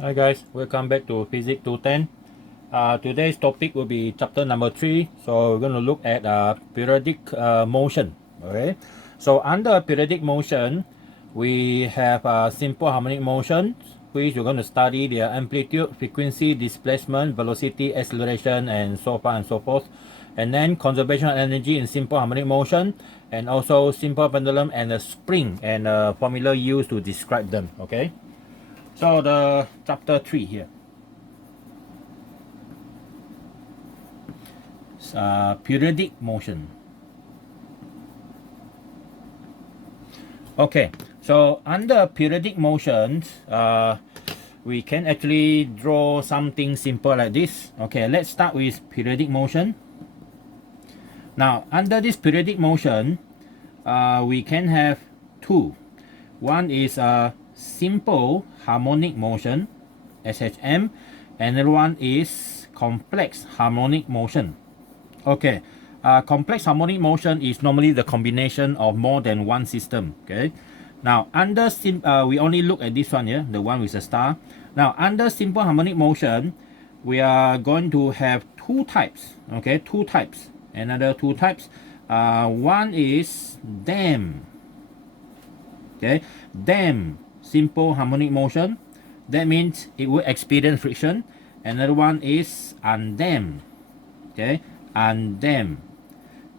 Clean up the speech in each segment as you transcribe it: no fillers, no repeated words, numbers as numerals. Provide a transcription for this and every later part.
Hi guys, welcome back to Physics 210. Today's topic will be chapter number 3. So we're going to look at periodic motion. Okay, so under periodic motion, we have simple harmonic motion, which we're going to study their amplitude, frequency, displacement, velocity, acceleration, and so far and so forth. And then conservation of energy in simple harmonic motion, and also simple pendulum and a spring and a formula used to describe them. Okay. So the chapter 3 here, periodic motion. Okay, so under periodic motion, we can actually draw something simple like this. Okay, let's start with periodic motion. Now, under this periodic motion, we can have two. One is a simple harmonic motion, SHM. Another one is complex harmonic motion. Okay, complex harmonic motion is normally the combination of more than one system. Okay, now under we only look at this one here, the one with the star. Now under simple harmonic motion, we are going to have two types. Okay, two types. Another two types. One is damped. Okay, damped simple harmonic motion. That means it will experience friction. Another one is undamped. Okay, undamped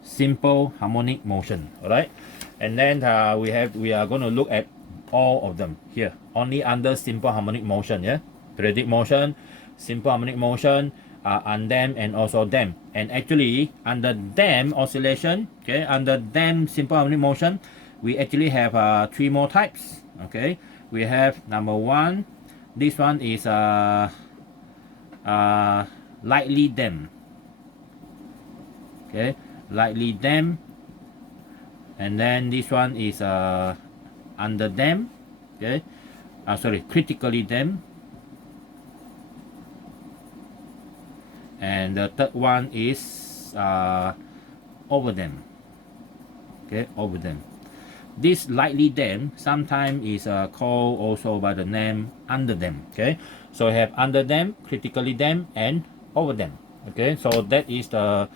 simple harmonic motion. All right, and then we are going to look at all of them here only under simple harmonic motion. Yeah, periodic motion, simple harmonic motion, undamped, and also damped. And actually under damped oscillation, okay, under damped simple harmonic motion, we actually have three more types. Okay, we have number one. This one is lightly damped. Okay, lightly damped. And then this one is under damped. Okay, critically damped. And the third one is over damped. Okay, over damped. This lightly damped sometimes is called also by the name under damped. Okay, so we have under damped, critically damped, and over damped. Okay, so that is the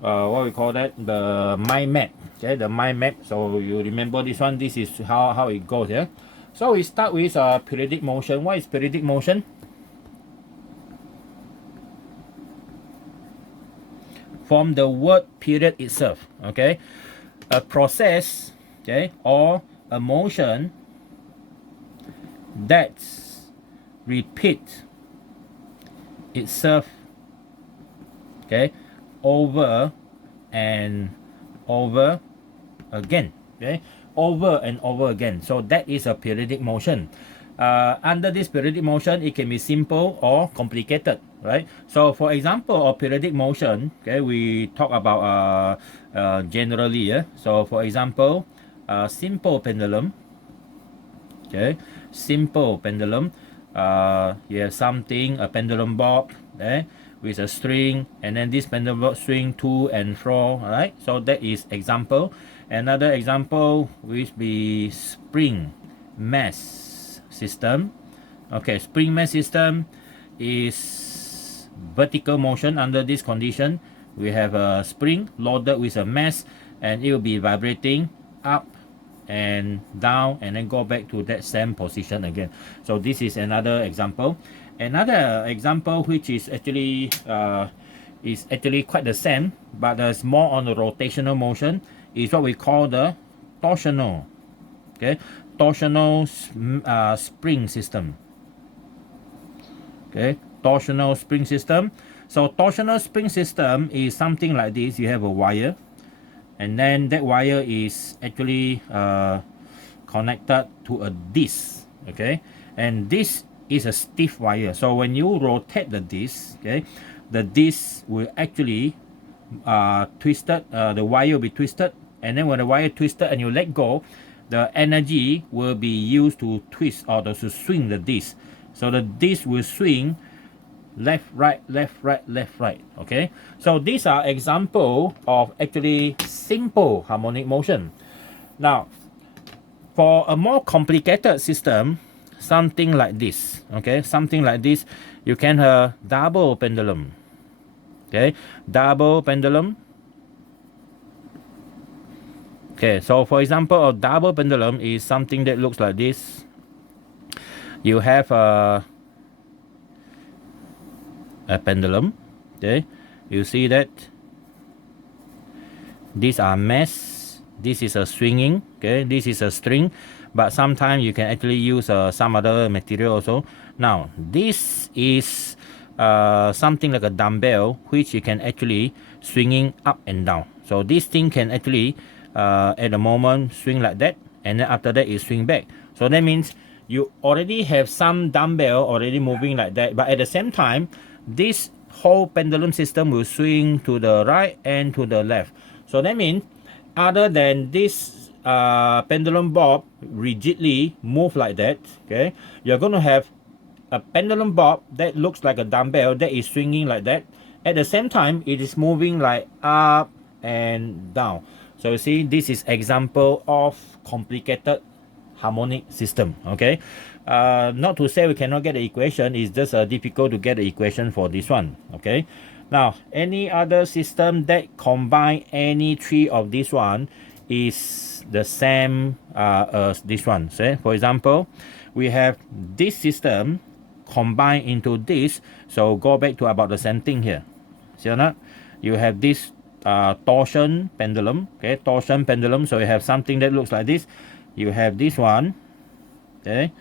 what we call that, the mind map. Okay, the mind map. So you remember this one. This is how it goes. Yeah. So we start with periodic motion. What is periodic motion? From the word period itself. Okay, a process. Okay, or a motion that repeat itself, okay, over and over again. Okay, over and over again. So that is a periodic motion. Under this periodic motion, it can be simple or complicated, right? So for example of periodic motion, okay, we talk about generally. Yeah. So for example, simple pendulum. Okay, simple pendulum. You have something, a pendulum bob, okay, with a string, and then this pendulum bob swing to and fro. All right, so that is example. Another example will be spring mass system. Okay, spring mass system is vertical motion. Under this condition, we have a spring loaded with a mass, and it will be vibrating up and down and then go back to that same position again. So this is another example. Another example which is actually quite the same, but it's more on the rotational motion, is what we call the torsional. Okay, torsional spring system. Okay, torsional spring system. So torsional spring system is something like this. You have a wire, and then that wire is actually connected to a disc. Okay, and this is a stiff wire. So when you rotate the disc, okay, the disc will actually twisted. The wire will be twisted, and then when the wire twisted and you let go, the energy will be used to twist or to swing the disc. So the disc will swing left, right, left, right, left, right. Okay, so these are example of actually simple harmonic motion. Now, for a more complicated system, something like this, okay, something like this, you can have double pendulum. Okay, double pendulum. Okay, so for example, a double pendulum is something that looks like this. You have a pendulum. Okay, you see that these are mesh. This is a swinging. Okay, this is a string, but sometimes you can actually use some other material also. Now this is something like a dumbbell, which you can actually swinging up and down. So this thing can actually at the moment swing like that, and then after that it swing back. So that means you already have some dumbbell already moving like that, but at the same time this whole pendulum system will swing to the right and to the left. So that means other than this pendulum bob rigidly move like that, okay, you're going to have a pendulum bob that looks like a dumbbell that is swinging like that. At the same time, it is moving like up and down. So you see, this is example of complicated harmonic system. Okay, not to say we cannot get the equation, it's just difficult to get the equation for this one. Okay, now any other system that combine any three of this one is the same as this one. Say for example, we have this system combine into this, so go back to about the same thing here. See or not? You have this torsion pendulum. Okay, torsion pendulum. So you have something that looks like this. You have this one. Okay,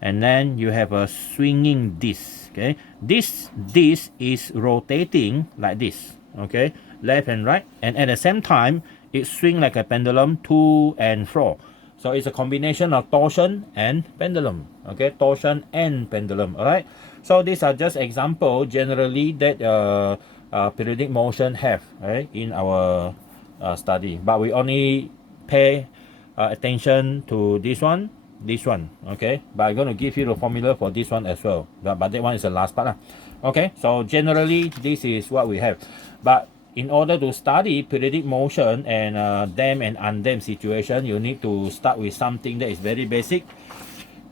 and then you have a swinging disc. Okay, this is rotating like this. Okay, left and right, and at the same time it swing like a pendulum to and fro. So it's a combination of torsion and pendulum. Okay, torsion and pendulum. All right. So these are just example generally that periodic motion have, right, in our study. But we only pay attention to this one. Okay. But I'm going to give you the formula for this one as well. But that one is the last part. Okay. So generally this is what we have. But in order to study periodic motion and damped and undamped situation, you need to start with something that is very basic,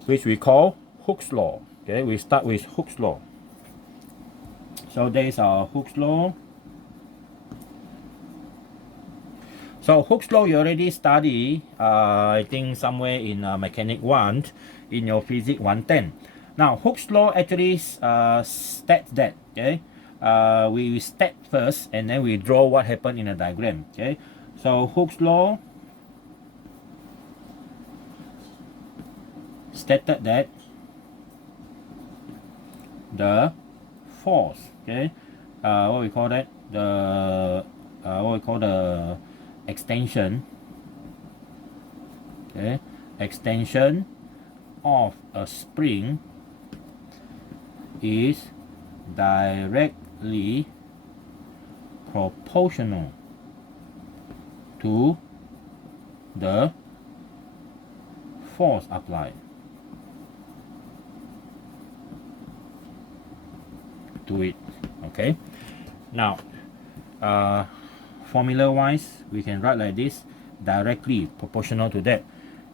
which we call Hooke's law. Okay, we start with Hooke's law. So there is our Hooke's law. So Hooke's law you already study, I think somewhere in Mechanic 1 in your Physics 110. Now Hooke's law actually states that, okay, we state first and then we draw what happened in a diagram. Okay, so Hooke's law stated that the force, okay, what we call that, the what we call the extension, okay, extension of a spring is directly proportional to the force applied to it. Okay, now formula wise we can write like this: directly proportional to that.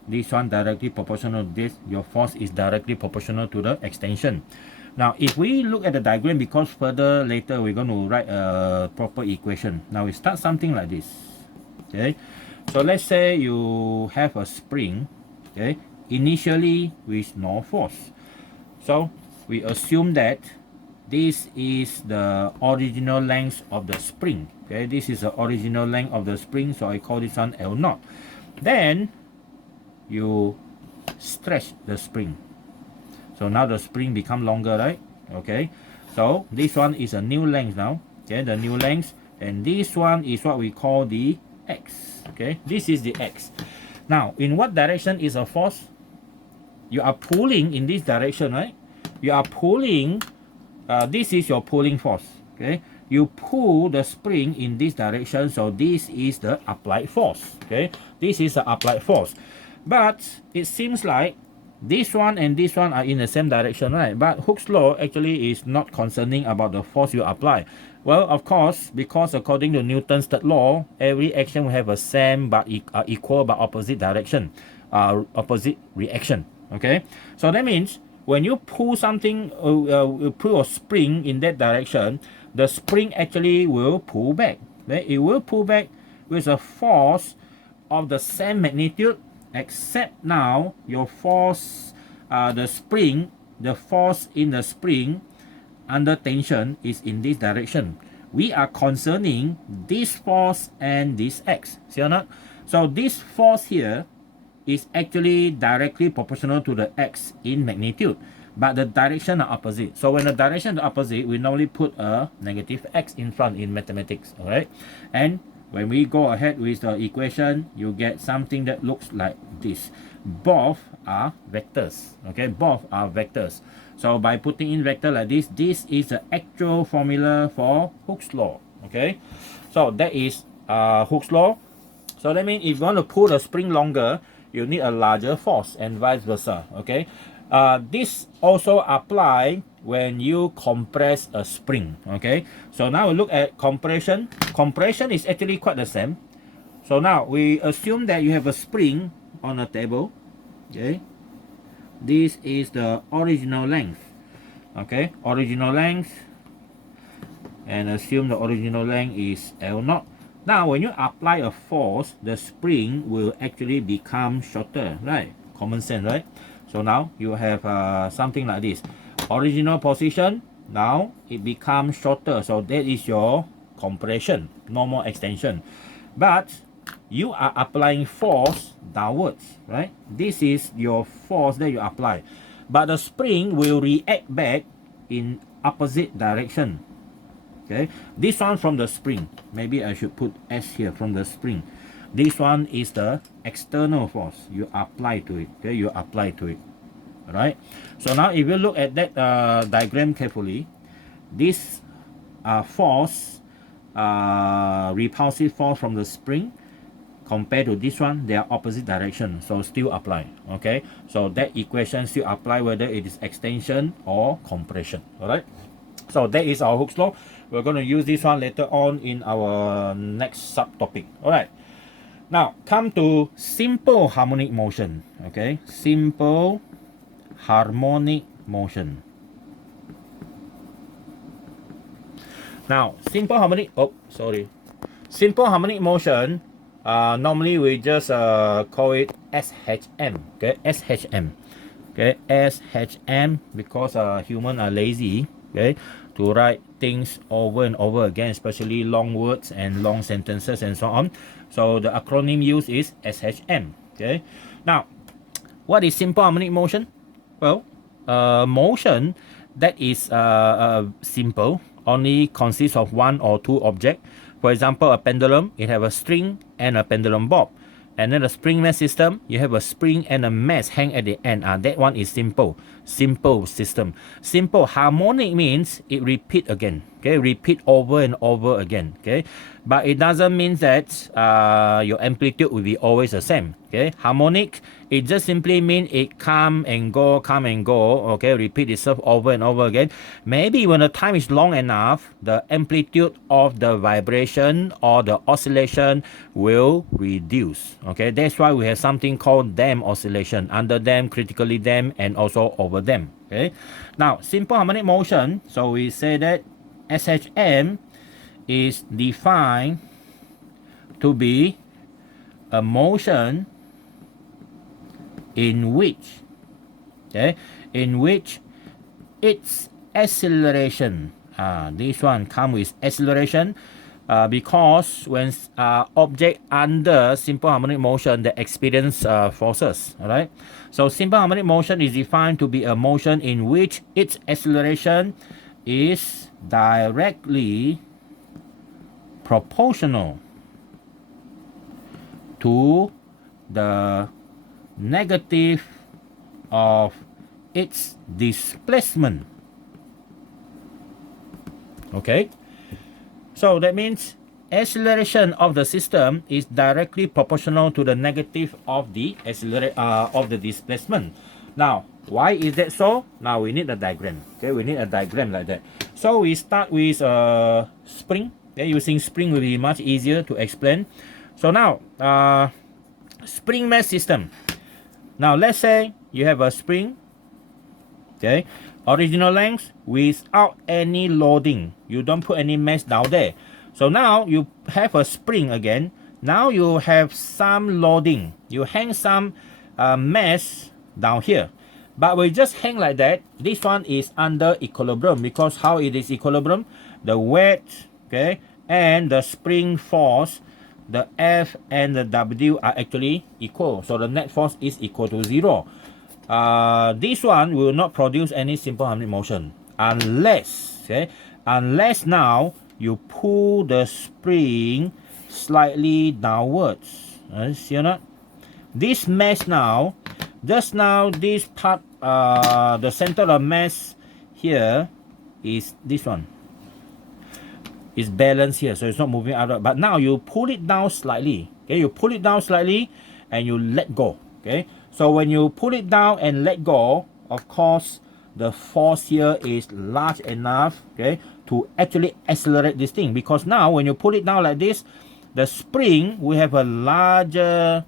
This one directly proportional to this. Your force is directly proportional to the extension. Now if we look at the diagram, because further later we're going to write a proper equation. Now we start something like this. Okay, so let's say you have a spring, okay, initially with no force. So we assume that this is the original length of the spring. Okay, this is the original length of the spring, so I call this one L0. Then you stretch the spring. So now the spring become longer, right? Okay, so this one is a new length now. Okay, the new length, and this one is what we call the X. Okay, this is the X. Now, in what direction is a force? You are pulling in this direction, right? You are pulling. This is your pulling force. Okay, you pull the spring in this direction, so this is the applied force. Okay, this is the applied force. But it seems like this one and this one are in the same direction, right? But Hooke's law actually is not concerning about the force you apply. Well, of course, because according to Newton's third law, every action will have a same but equal but opposite direction, opposite reaction. Okay, so that means when you pull something, pull a spring in that direction, the spring actually will pull back. Okay? It will pull back with a force of the same magnitude, except now your force, the force in the spring under tension is in this direction. We are concerning this force and this x, see or not? So this force here is actually directly proportional to the x in magnitude, but the direction are opposite. So when the direction is opposite, we normally put a negative x in front in mathematics, all right? And when we go ahead with the equation, you get something that looks like this. Both are vectors, okay? Both are vectors. So by putting in vector like this, this is the actual formula for Hooke's law, okay? So that is Hooke's law. So that means if you want to pull the spring longer, you need a larger force and vice versa, okay? This also apply when you compress a spring, okay? So now we look at compression. Compression is actually quite the same. So now we assume that you have a spring on a table, okay? This is the original length, okay? Original length, and assume the original length is L0. Now when you apply a force, the spring will actually become shorter, right? Common sense, right? So now you have something like this. Original position, now it becomes shorter. So that is your compression, no more extension. But you are applying force downwards, right? This is your force that you apply. But the spring will react back in opposite direction. Okay, this one from the spring. Maybe I should put S here, from the spring. This one is the external force you apply to it. Okay, you apply to it. All right. So now if you look at that diagram carefully, this force, repulsive force from the spring, compared to this one, they are opposite direction, so still apply. Okay, so that equation still apply whether it is extension or compression. All right. So that is our Hooke's law. We're going to use this one later on in our next subtopic. All right. Now come to simple harmonic motion. Okay, simple harmonic motion. Now simple harmonic. Simple harmonic motion. Normally we just call it SHM. Okay, SHM. Okay, SHM, because humans are lazy. Okay, to write things over and over again, especially long words and long sentences and so on. So the acronym used is SHM. Okay, now what is simple harmonic motion? Well, motion that is simple only consists of one or two objects. For example, a pendulum, it have a string and a pendulum bob. And then the spring mass system, you have a spring and a mass hang at the end. That one is simple system. Simple harmonic means it repeat again. Okay, repeat over and over again. Okay, but it doesn't mean that your amplitude will be always the same. Okay, harmonic, it just simply means it come and go. Okay, repeat itself over and over again. Maybe when the time is long enough, the amplitude of the vibration or the oscillation will reduce. Okay, that's why we have something called damped oscillation, under damped, critically damped, and also over damped. Okay, now simple harmonic motion. So we say that SHM is defined to be a motion in which its acceleration, this one come with acceleration, because when object under simple harmonic motion, they experience forces. All right, so simple harmonic motion is defined to be a motion in which its acceleration is directly proportional to the negative of its displacement. Okay, so that means acceleration of the system is directly proportional to the negative of the displacement. Now, why is that so? Now we need a diagram. Okay, we need a diagram like that. So we start with a spring. Okay, using spring will be much easier to explain. So now, spring mass system. Now let's say you have a spring, okay, original length without any loading. You don't put any mass down there. So now you have a spring again. Now you have some loading. You hang some mass down here. But we just hang like that. This one is under equilibrium, because how it is equilibrium? The weight, okay, and the spring force, the F and the W are actually equal. So the net force is equal to 0. This one will not produce any simple harmonic motion unless, okay, unless now you pull the spring slightly downwards. See or not? This mass now, just now this part, the center of mass here is this one. It's balanced here, so it's not moving out. But now you pull it down slightly. Okay, you pull it down slightly and you let go. Okay, so when you pull it down and let go, of course, the force here is large enough, okay, to actually accelerate this thing. Because now when you pull it down like this, the spring will have a larger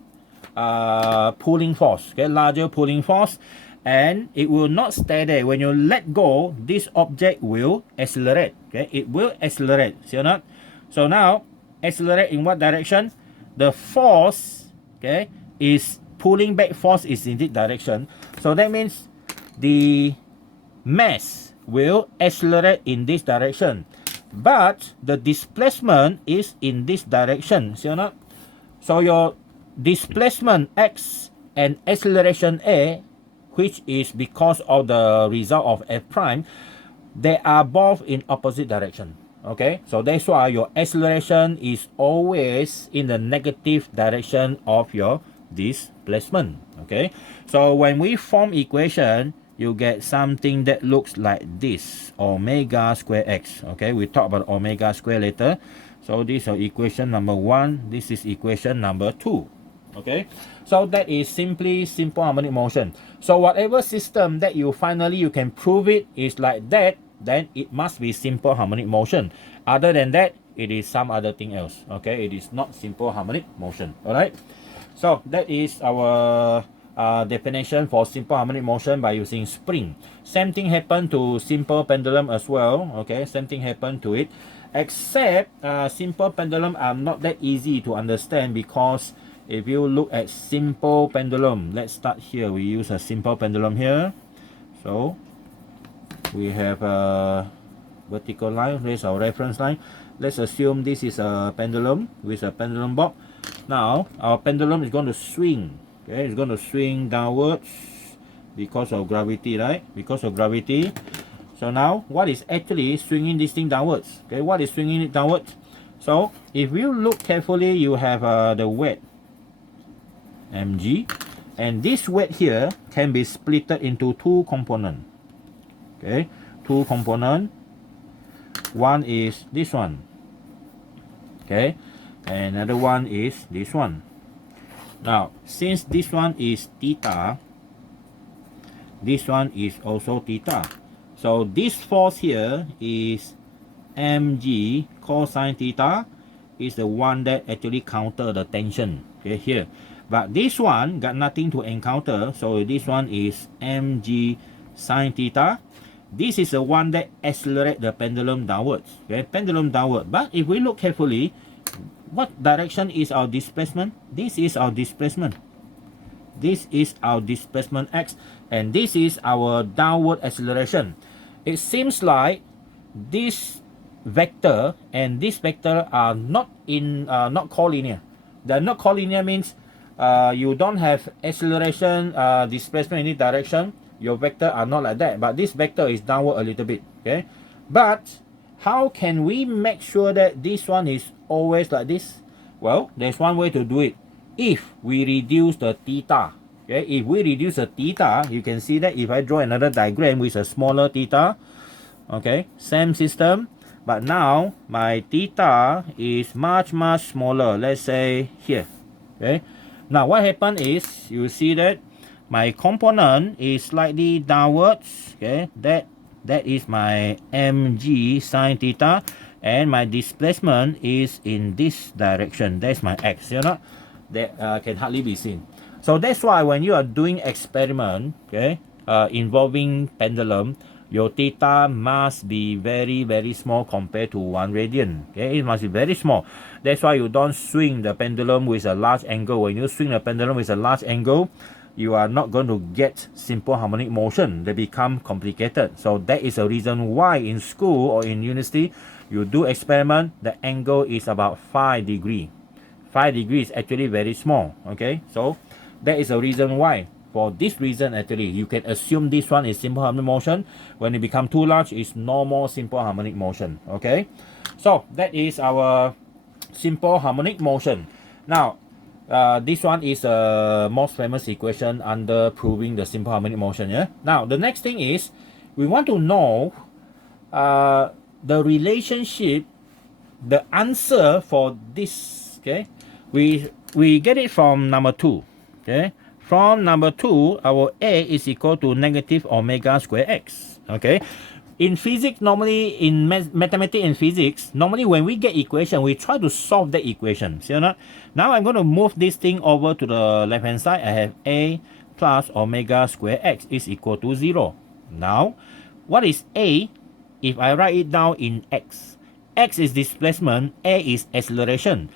pulling force, okay, larger pulling force, and it will not stay there. When you let go, this object will accelerate. Okay, it will accelerate. See or not? So now accelerate in what direction? The force, okay, is pulling back force is in this direction. So that means the mass will accelerate in this direction, but the displacement is in this direction. See or not? So your displacement x and acceleration a, which is because of the result of f prime, they are both in opposite direction. Okay, so that's why your acceleration is always in the negative direction of your displacement. Okay, so when we form equation, you get something that looks like this, omega square x. Okay, we talk about omega square later. So this is equation number 1. This is equation number 2. Okay, so that is simply simple harmonic motion. So whatever system that you can prove it is like that, then it must be simple harmonic motion. Other than that, it is some other thing else. Okay, it is not simple harmonic motion. All right, so that is our definition for simple harmonic motion by using spring. Same thing happened to simple pendulum as well. Okay, same thing happened to it, except simple pendulum are not that easy to understand, because if you look at simple pendulum, let's start here. We use a simple pendulum here. So we have a vertical line. There's our reference line. Let's assume this is a pendulum with a pendulum bob. Now our pendulum is going to swing. Okay, it's going to swing downwards because of gravity, right? Because of gravity. So now what is actually swinging this thing downwards? Okay, what is swinging it downwards? So if you look carefully, you have the weight mg, and this weight here can be split into two components. Okay, two components. One is this one, okay, and another one is this one. Now since this one is theta, this one is also theta, so this force here is mg cosine theta, is the one that actually counter the tension, okay, here. But this one got nothing to encounter, so this one is mg sine theta. This is the one that accelerates the pendulum downwards. Okay, pendulum downward. But if we look carefully, what direction is our displacement? This is our displacement. This is our displacement x, and this is our downward acceleration. It seems like this vector and this vector are not collinear. They're not collinear means you don't have acceleration, displacement in this direction. Your vector are not like that, but this vector is downward a little bit. Okay, but how can we make sure that this one is always like this? Well, there's one way to do it. If we reduce the theta, okay, if we reduce the theta, you can see that if I draw another diagram with a smaller theta, okay, same system, but now my theta is much smaller. Let's say here. Okay, now what happened is, you see that my component is slightly downwards. Okay, that is my mg sine theta, and my displacement is in this direction. That's my x. You know, that can hardly be seen. So that's why when you are doing experiment, okay, involving pendulum, your theta must be very, very small compared to 1 radian. Okay, it must be very small. That's why you don't swing the pendulum with a large angle. When you swing the pendulum with a large angle, you are not going to get simple harmonic motion. They become complicated. So that is a reason why in school or in university, you do experiment, the angle is about 5 degrees. 5 degrees is actually very small. Okay, so that is a reason why. For this reason, actually, you can assume this one is simple harmonic motion. When it becomes too large, it's normal simple harmonic motion. Okay, so that is our simple harmonic motion. Now, this one is a most famous equation under proving the simple harmonic motion. Yeah. Now, the next thing is we want to know the relationship, the answer for this. Okay, we get it from number 2. Okay. From number 2, our A is equal to negative omega square x. Okay. In physics, normally in mathematics and physics, normally when we get equation, we try to solve the equation. See or not? Now I'm going to move this thing over to the left hand side. I have A plus omega square x is equal to 0. Now, what is A if I write it down in x? X is displacement, A is acceleration.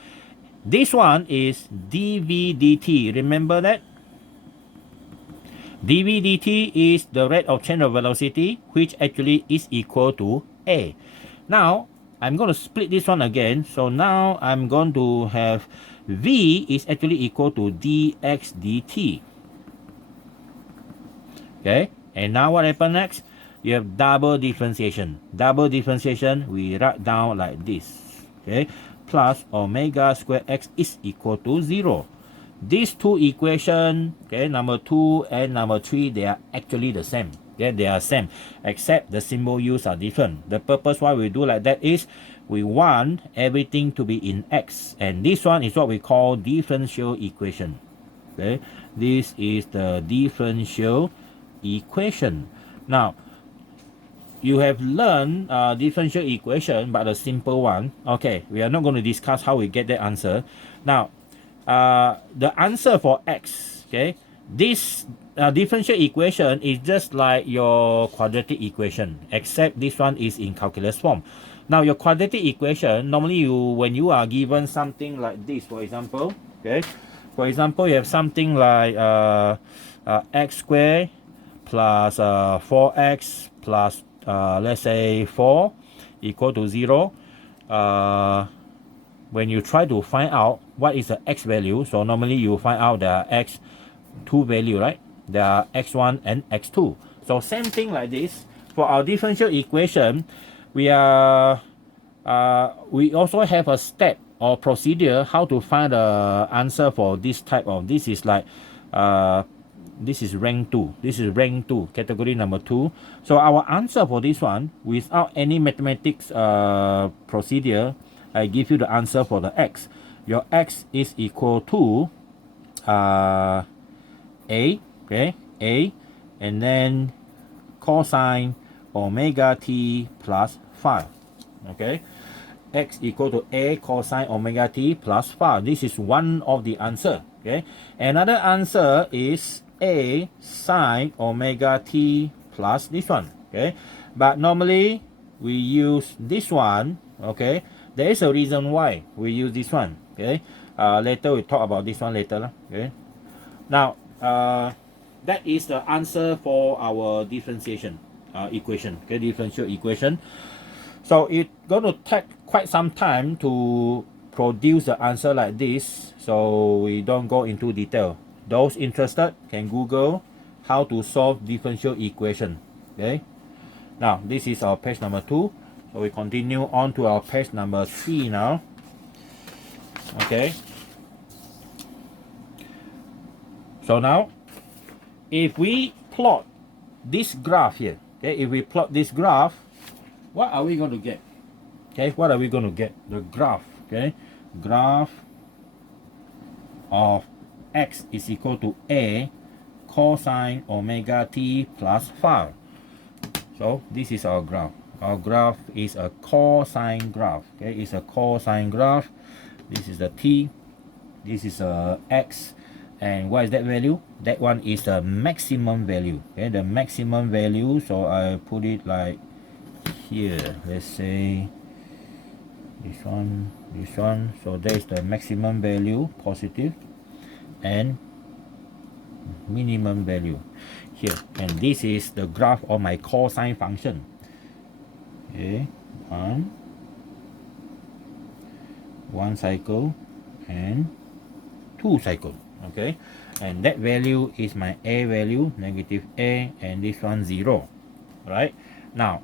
This one is dv dt. Remember that? dv dt is the rate of change of velocity, which actually is equal to A. Now, I'm going to split this one again. So now I'm going to have V is actually equal to dx dt. Okay, and now what happens next? You have double differentiation. Double differentiation, we write down like this. Okay, plus omega square x is equal to 0. These two equations, okay, number 2 and number 3, they are actually the same. Okay, they are same, except the symbol used are different. The purpose why we do like that is we want everything to be in x, and this one is what we call differential equation. Okay, this is the differential equation. Now, you have learned differential equation, but a simple one. Okay, we are not going to discuss how we get that answer. Now, the answer for x, okay, this differential equation is just like your quadratic equation, except this one is in calculus form. Now, your quadratic equation, normally when you are given something like this, for example, okay, for example, you have something like x squared plus 4x plus let's say 4 equal to 0. When you try to find out what is the x value, so normally you find out the x2 value, right? There are x1 and x2. So same thing like this. For our differential equation, we also have a step or procedure how to find the answer for this type of, this is like this is rank 2. This is rank 2, category number 2. So our answer for this one, without any mathematics procedure, I give you the answer for the x. Your x is equal to A, okay, A, and then cosine omega t plus 5, okay. X equal to A cosine omega t plus 5. This is one of the answer, okay. Another answer is A sine omega t plus this one, okay. But normally we use this one, okay. There is a reason why we use this one, okay. Later we talk about this one later, okay. Now, that is the answer for our differentiation equation, okay, differential equation. So it's going to take quite some time to produce the answer like this, so we don't go into detail. Those interested can Google how to solve differential equation, okay. Now, this is our page number 2. So we continue on to our page number 3 now. Okay. So now, if we plot this graph here, okay, if we plot this graph, what are we going to get? Okay, what are we going to get? The graph, okay, graph of x is equal to A cosine omega t plus 5. So this is our graph. Our graph is a cosine graph. Okay, it's a cosine graph. This is the t, this is a x, And what is that value? That one is the maximum value. Okay, the maximum value. So I put it like here. Let's say this one. So that is the maximum value, positive, and minimum value here. And this is the graph of my cosine function. Okay, one cycle and 2 cycle. Okay, and that value is my A value, negative A, and this one 0. Right, now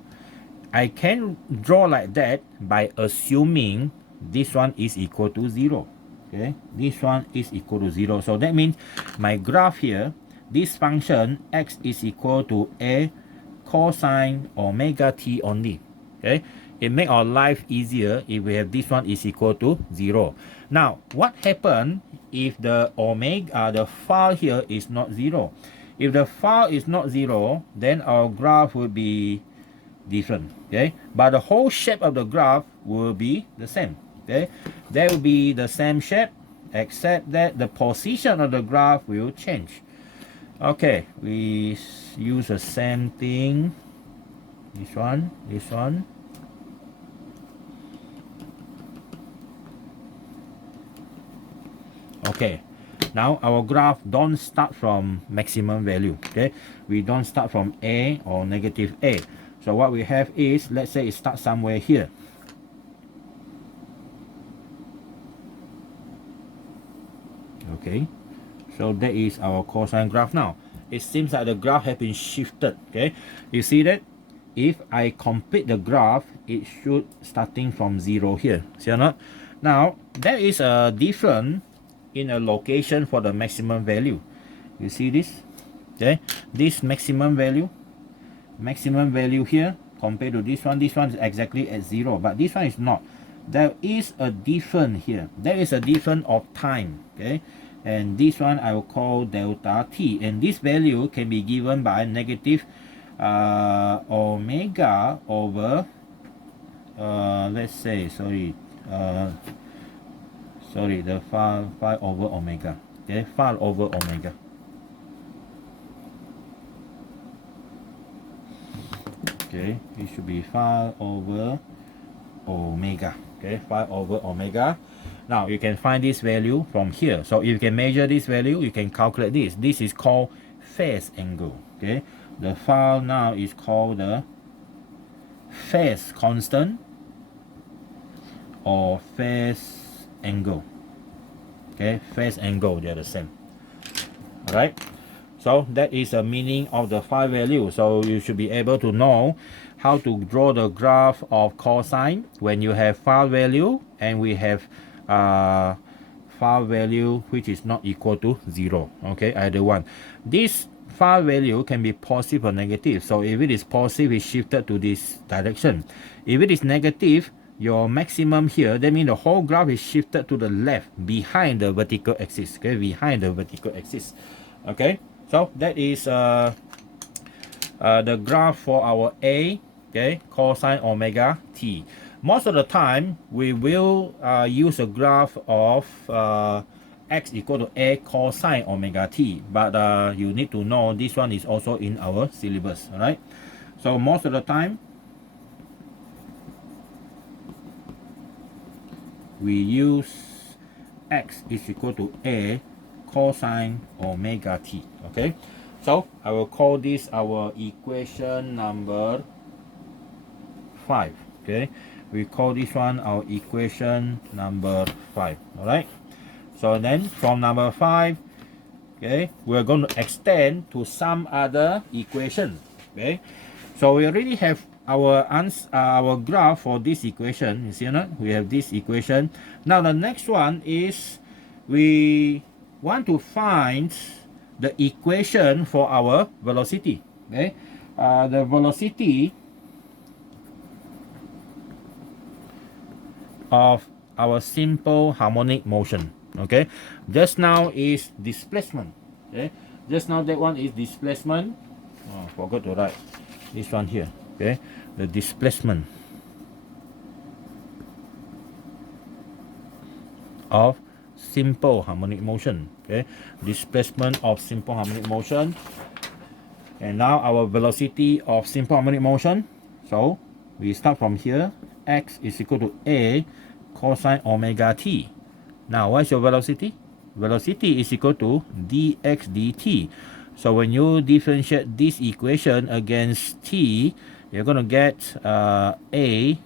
I can draw like that by assuming this one is equal to 0. Okay, this one is equal to 0. So that means my graph here, this function x is equal to A cosine omega t only. Okay, it makes our life easier if we have this one is equal to 0. Now, what happens if the omega, the phi here is not 0? If the phi is not 0, then our graph will be different. Okay, but the whole shape of the graph will be the same. Okay, there will be the same shape, except that the position of the graph will change. Okay, we use the same thing. This one. Okay, now our graph don't start from maximum value. Okay, we don't start from A or negative A. So what we have is, let's say it starts somewhere here. Okay, so that is our cosine graph now. It seems like the graph has been shifted. Okay, you see that? If I complete the graph, it should starting from 0 here. See or not? Now, there is a difference in a location for the maximum value. You see this? Okay, this maximum value here compared to this one is exactly at 0, but this one is not. There is a difference here. There is a difference of time. Okay, and this one I will call delta t, and this value can be given by negative omega over let's say the phi over omega. Okay, phi over omega. Okay, it should be phi over omega. Okay, phi over omega. Now you can find this value from here. So if you can measure this value, you can calculate this. This is called phase angle. Okay, the phi now is called the phase constant or phase angle. Okay, phase angle, they are the same. Alright, so that is the meaning of the phi value. So you should be able to know how to draw the graph of cosine when you have phi value and we have phi value which is not equal to 0. Okay, either one. This phi value can be positive or negative. So if it is positive, it's shifted to this direction. If it is negative, your maximum here, that means the whole graph is shifted to the left behind the vertical axis. Okay, behind the vertical axis. Okay, so that is the graph for our A. Okay, cosine omega t. Most of the time we will use a graph of x equal to A cosine omega t, but you need to know this one is also in our syllabus. All right, so most of the time we use x is equal to A cosine omega t. Okay, so I will call this our equation number 5. Okay, we call this one our equation number 5. All right, so then from number 5, okay, we're going to extend to some other equation. Okay, so we already have our graph for this equation. You see or not? We have this equation. Now the next one is we want to find the equation for our velocity. Okay, the velocity of our simple harmonic motion. Okay, just now is displacement. Okay, just now that one is displacement. Oh, forgot to write this one here. Okay, the displacement of simple harmonic motion. Okay, displacement of simple harmonic motion. And now our velocity of simple harmonic motion. So we start from here. X is equal to a cosine omega t. Now what's your velocity? Velocity is equal to dx dt. So when you differentiate this equation against t, you're going to get a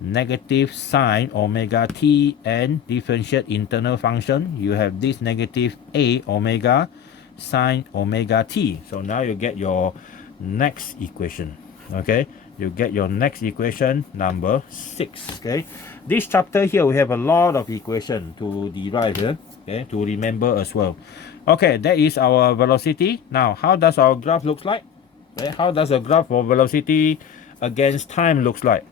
negative sine omega t, and differentiate internal function. You have this negative a omega sine omega t. So now you get your next equation. Okay, you get your next equation number 6. Okay, this chapter here we have a lot of equation to derive here. Okay, to remember as well. Okay, that is our velocity. Now how does our graph looks like? Okay, how does a graph for velocity against time looks like?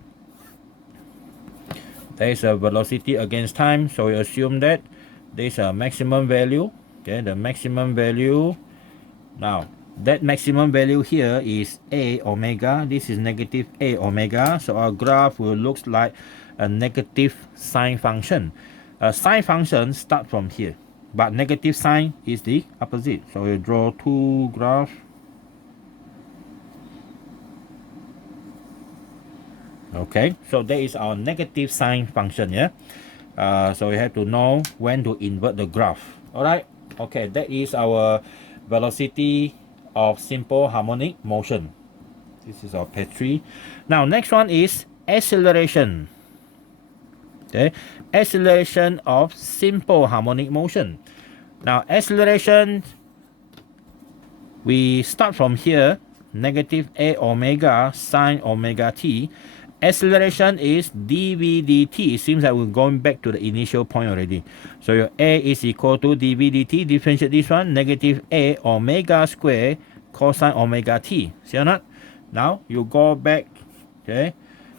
There is a velocity against time, so we assume that there is a maximum value. Okay, the maximum value. Now that maximum value here is a omega. This is negative a omega. So our graph will look like a negative sine function. A sine function start from here, but negative sine is the opposite. So we draw two graphs. Okay, so that is our negative sine function. Yeah. So we have to know when to invert the graph. All right. Okay, that is our velocity of simple harmonic motion. This is our page 3. Now next one is acceleration. Okay, acceleration of simple harmonic motion. Now acceleration, we start from here, negative a omega sine omega t. Acceleration is dv dt. It seems like we're going back to the initial point already. So your a is equal to dv dt. Differentiate this one, negative a omega square cosine omega t. See or not? Now you go back, okay,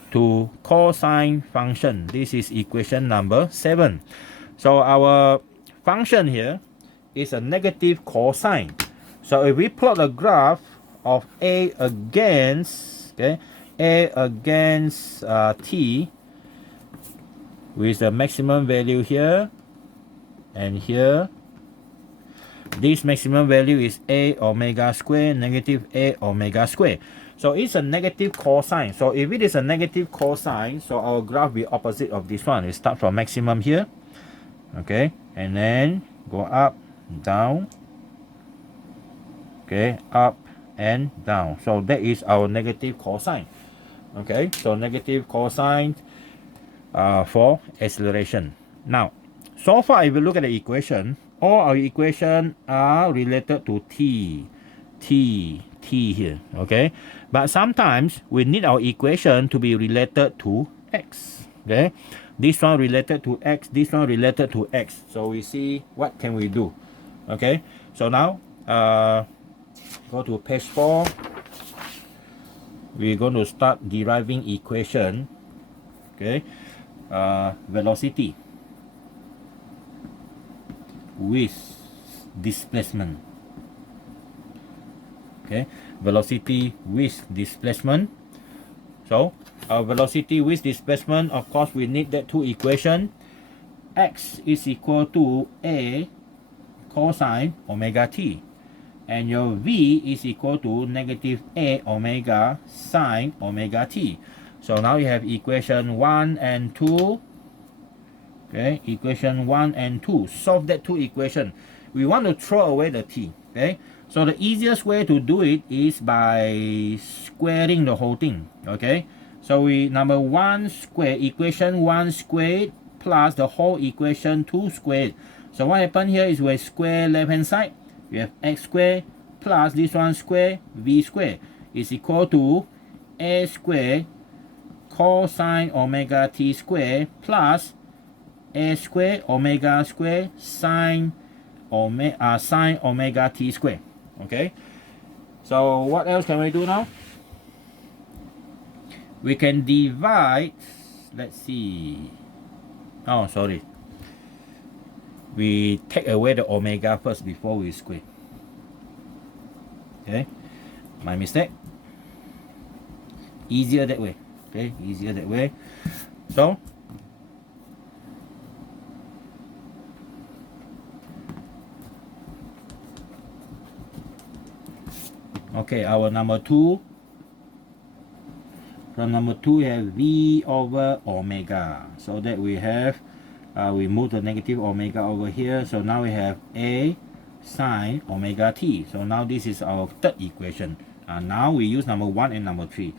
to cosine function. This is equation number 7. So our function here is a negative cosine. So if we plot a graph of a against, okay, a against t with the maximum value here and here, this maximum value is a omega square, negative a omega square. So it's a negative cosine. So if it is a negative cosine, so our graph will be opposite of this one. We start from maximum here, okay, and then go up, down, okay, up and down. So that is our negative cosine. Okay, so negative cosine for acceleration. Now, so far if you look at the equation, all our equations are related to t here. Okay, but sometimes we need our equation to be related to x. Okay, this one related to x, this one related to x. So we see what can we do. Okay, so now go to page 4. We're going to start deriving equation. Okay, velocity with displacement. Okay, velocity with displacement. So our velocity with displacement, of course we need that two equation. X is equal to a cosine omega t, and your v is equal to negative a omega sine omega t. So now you have equation 1 and 2. Okay, equation 1 and 2. Solve that two equation. We want to throw away the t. Okay, so the easiest way to do it is by squaring the whole thing. Okay, so we number 1 square, equation 1 squared plus the whole equation 2 squared. So what happened here is we square left hand side. We have x squared plus this one square, v square is equal to a square cosine omega t square plus a square omega square sine omega t square. Okay, so what else can we do now? We can divide, let's see, oh sorry, we take away the omega first before we square. Okay, my mistake. Easier that way. Okay, easier that way. So Okay, our number 2. From number 2 we have V over omega. So that we have, we move the negative omega over here. So now we have A sine omega t. So now this is our third equation. Now we use number 1 and number 3.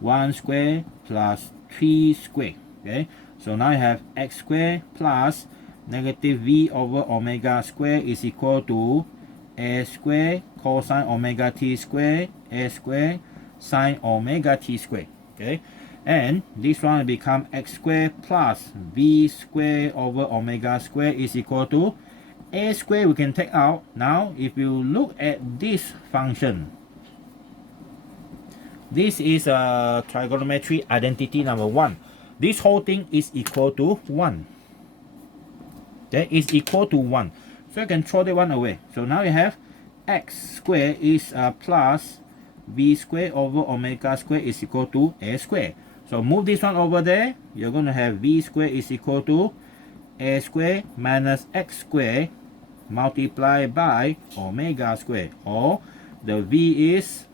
1 square plus 3 square. Okay, so now I have x square plus negative V over omega square is equal to A square cosine omega t square, A square sine omega t square. Okay, and this one will become x square plus V square over omega square is equal to A square we can take out. Now if you look at this function, this is a trigonometry identity number 1. This whole thing is equal to 1. Okay, is equal to 1. So you can throw that one away. So now you have x square is plus V square over omega square is equal to A square. So move this one over there. You're going to have V square is equal to A square minus x square multiplied by omega square. Or the V is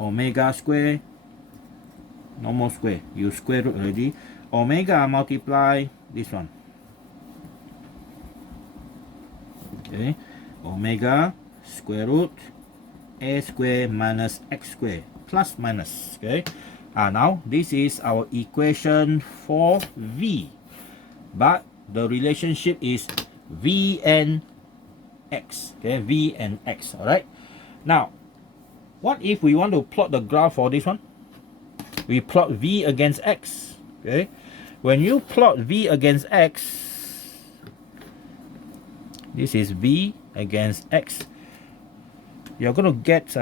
omega square, no more square, you square root already, omega multiply this one. Okay, omega square root A square minus x square plus minus. Okay, now this is our equation for V, but the relationship is V and x. Okay, V and x. All right, now what if we want to plot the graph for this one? We plot V against x. Okay, when you plot V against x, this is V against x, you're going to get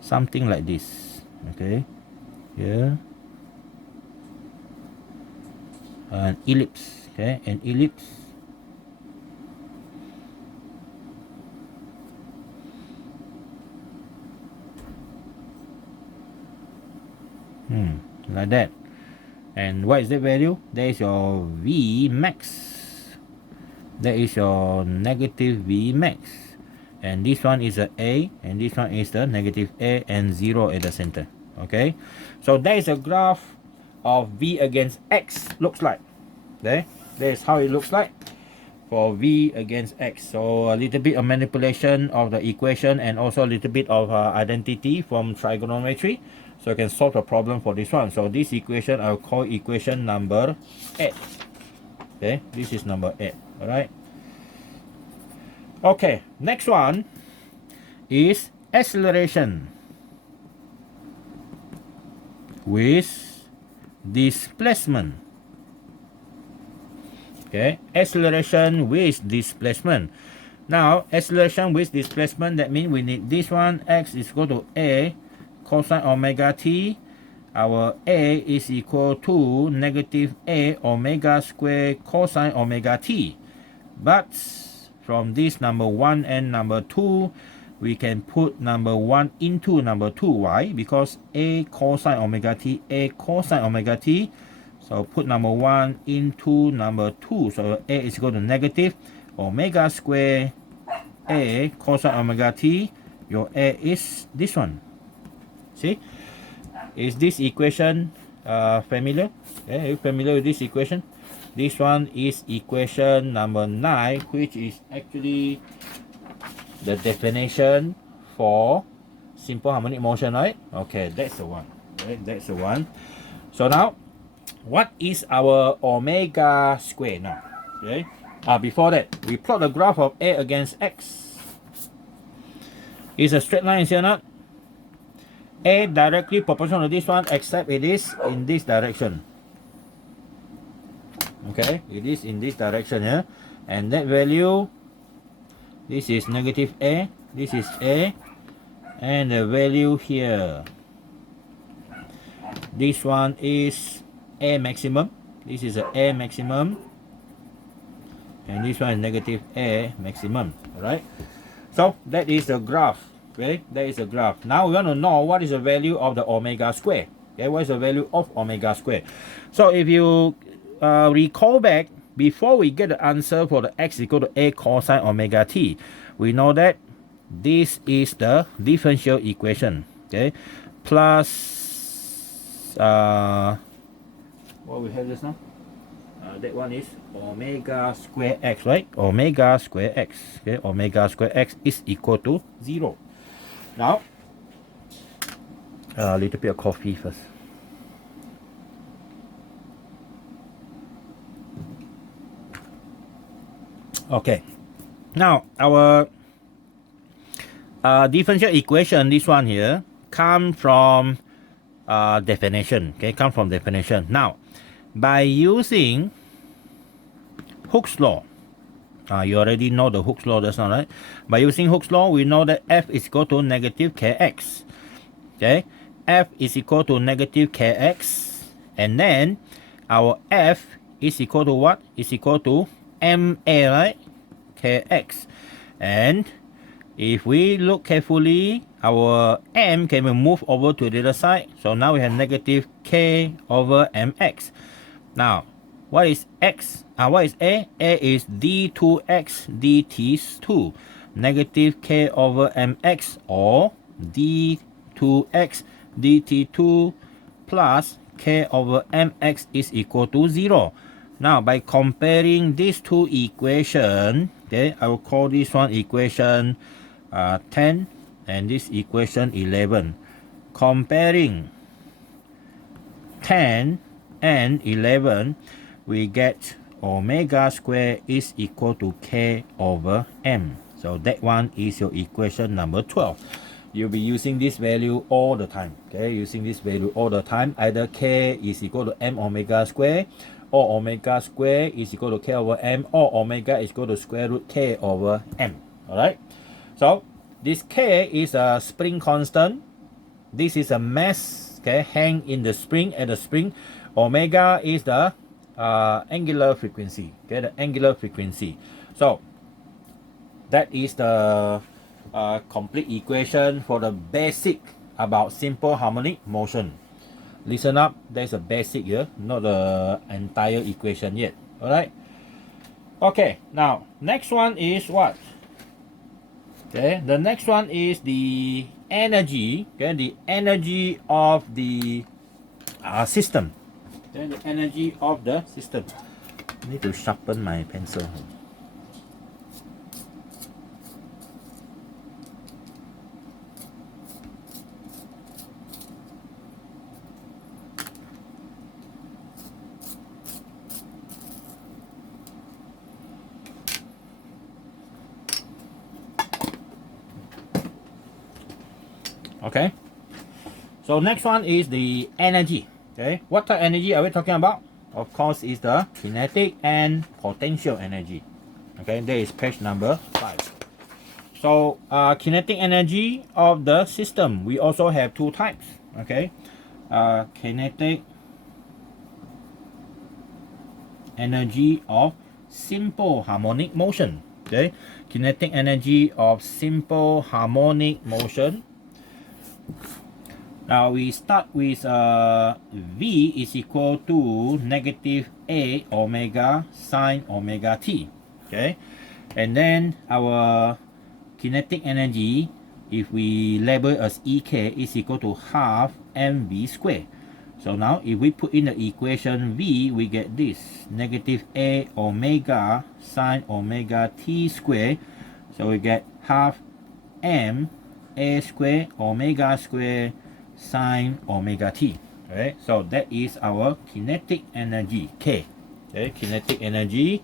something like this. Okay, here an ellipse. Okay, an ellipse. Like that. And what is the value? That is your V max. That is your negative V max. And this one is a A, and this one is the negative A and 0 at the center. Okay, so that is a graph of V against X looks like. Okay, that is how it looks like for V against X. So a little bit of manipulation of the equation and also a little bit of identity from trigonometry. So I can solve the problem for this one. So this equation I'll call equation number 8. Okay, this is number 8. Alright. Okay, next one is acceleration with displacement. Okay, acceleration with displacement. Now, acceleration with displacement, that means we need this one, x is equal to A cosine omega t. Our A is equal to negative A omega square cosine omega t. But from this number 1 and number 2, we can put number 1 into number 2. Why? Because A cosine omega t, A cosine omega t. So put number 1 into number 2. So A is equal to negative omega square A cosine omega t. Your A is this one. See? Is this equation familiar? Okay, are you familiar with this equation? This one is equation number 9, which is actually the definition for simple harmonic motion, right? Okay, that's the one. Right, that's the one. So now, what is our omega square now? Okay. Before that, we plot the graph of A against X. Is a straight line, is here not? A directly proportional to this one, except it is in this direction. Okay, it is in this direction here, and that value, this is negative A, this is A, and the value here, this one is A maximum, this is a A maximum, and this one is negative A maximum. Alright, so that is the graph. Okay, that is the graph. Now we want to know what is the value of the omega square. Okay, what is the value of omega square? So if you recall back, before we get the answer for the x equal to A cosine omega t, we know that this is the differential equation, okay, plus what we have just now, that one is omega square x, right? Omega square x, okay, omega square x is equal to 0. Now a little bit of coffee first. Okay, now our differential equation, this one here, come from definition, okay, come from definition. Now, by using Hooke's law, you already know the Hooke's law, that's not right? By using Hooke's law, we know that f is equal to negative kx, okay? F is equal to negative kx, and then our f is equal to what? Is equal to ma, right? Kx. And if we look carefully, our m can be moved over to the other side. So now we have negative k over mx. Now, what is x? What is a? A is d2x dt2. Negative k over mx, or d2x dt2 plus k over mx is equal to 0. Now, by comparing these two equations, okay, I will call this one equation 10 and this equation 11. Comparing 10 and 11, we get omega square is equal to k over m. So that one is your equation number 12. You'll be using this value all the time, okay? Using this value all the time. Either k is equal to m omega square, or omega square is equal to k over m, or omega is equal to square root k over m. Alright? So this k is a spring constant. This is a mass, okay, hang in the spring, at the spring. Omega is the angular frequency, okay, the angular frequency. So that is the complete equation for the basic about simple harmonic motion. Listen up, there's a basic here, not the entire equation yet. Alright? Okay, now next one is what? Okay, the next one is the energy, okay, the energy of the system. Okay, the energy of the system. I need to sharpen my pencil. Okay, so next one is the energy. Okay, what type of energy are we talking about? Of course, is the kinetic and potential energy. Okay, there is page number 5. So kinetic energy of the system, we also have two types. Okay, kinetic energy of simple harmonic motion. Okay, kinetic energy of simple harmonic motion. Now we start with V is equal to negative A omega sine omega t. Okay, and then our kinetic energy, if we label as EK, is equal to half mv squared. So now if we put in the equation V, we get this negative A omega sine omega t squared. So we get half m a squared omega squared sine omega t. Okay, so that is our kinetic energy, K. Okay, kinetic energy.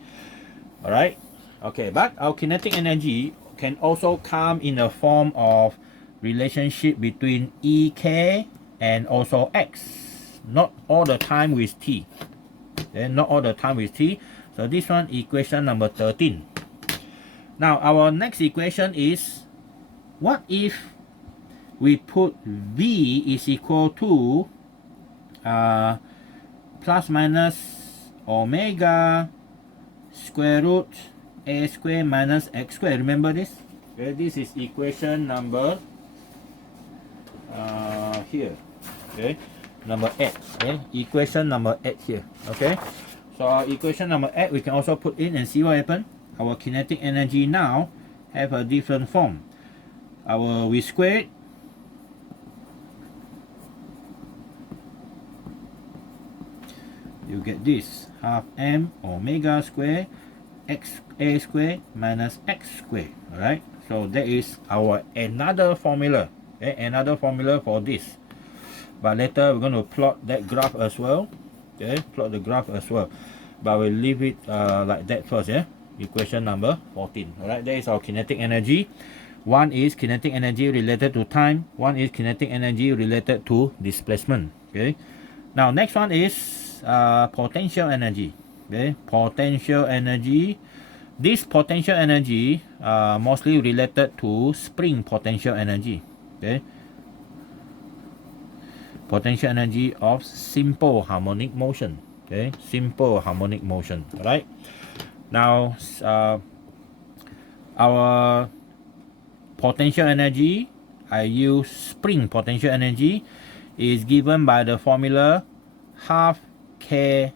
Alright, okay, but our kinetic energy can also come in the form of relationship between EK and also X. Not all the time with T. Okay, not all the time with T. So this one, equation number 13. Now our next equation is, what if we put V is equal to plus minus omega square root a square minus x square. Remember this? Okay, this is equation number here. Okay, number 8. Okay, equation number 8 here. Okay, so our equation number 8 we can also put in and see what happens. Our kinetic energy now have a different form. our V squared, you get this half m omega square x a square minus x square. All right, so that is our another formula. Okay, another formula for this. But later we're going to plot that graph as well. Okay, plot the graph as well. But we'll leave it like that first. Yeah, equation number 14. All right, that is our kinetic energy. One is kinetic energy related to time. One is kinetic energy related to displacement. Okay. Now next one is potential energy. Okay, potential energy. This potential energy mostly related to spring potential energy. Okay, potential energy of simple harmonic motion. Okay, simple harmonic motion. All right. Now our potential energy, I use spring potential energy, is given by the formula half kx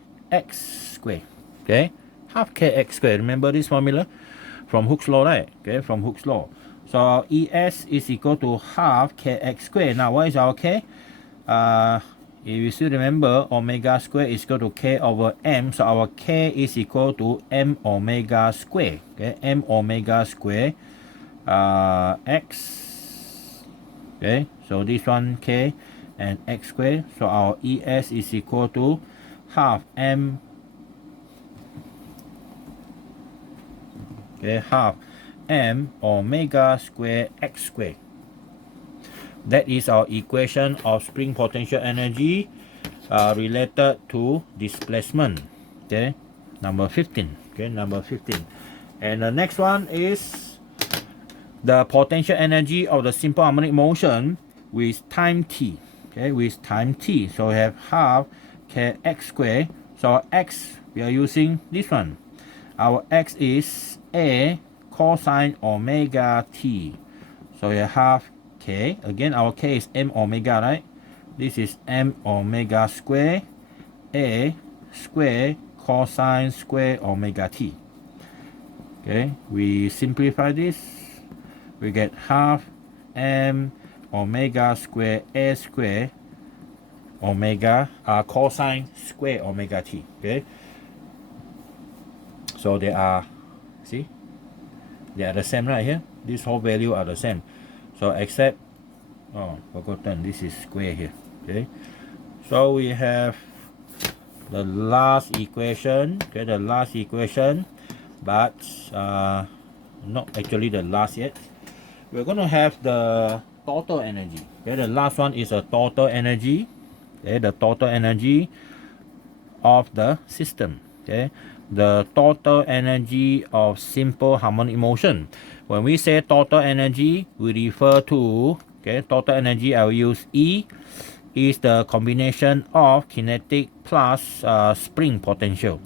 square. Okay, half kx square. Remember this formula from Hooke's law, right? Okay, from Hooke's law. So ES is equal to half kx square. Now what is our k? If you still remember, omega square is equal to k over m. So our k is equal to m omega square. Okay, m omega square x. Okay, so this one k and x square. So our ES is equal to half m. Okay, half m omega square x square. That is our equation of spring potential energy related to displacement. Okay, number 15. Okay, number 15. And the next one is the potential energy of the simple harmonic motion with time t. Okay, with time t. So we have half kx square. So our x, we are using this one. Our x is a cosine omega t. So we have half k. Again, our k is m omega, right? This is m omega square a square cosine square omega t. Okay, we simplify this. We get half m omega square a square omega cosine square omega t. Okay, so they are, see, they are the same right here. This whole value are the same. So except, oh, forgotten, this is square here. Okay, so we have the last equation. Okay, the last equation, but not actually the last yet. We're going to have the total energy. Okay, the last one is a total energy. Okay, the total energy of the system. Okay, the total energy of simple harmonic motion. When we say total energy, we refer to, okay, total energy, I will use E, is the combination of kinetic plus spring potential.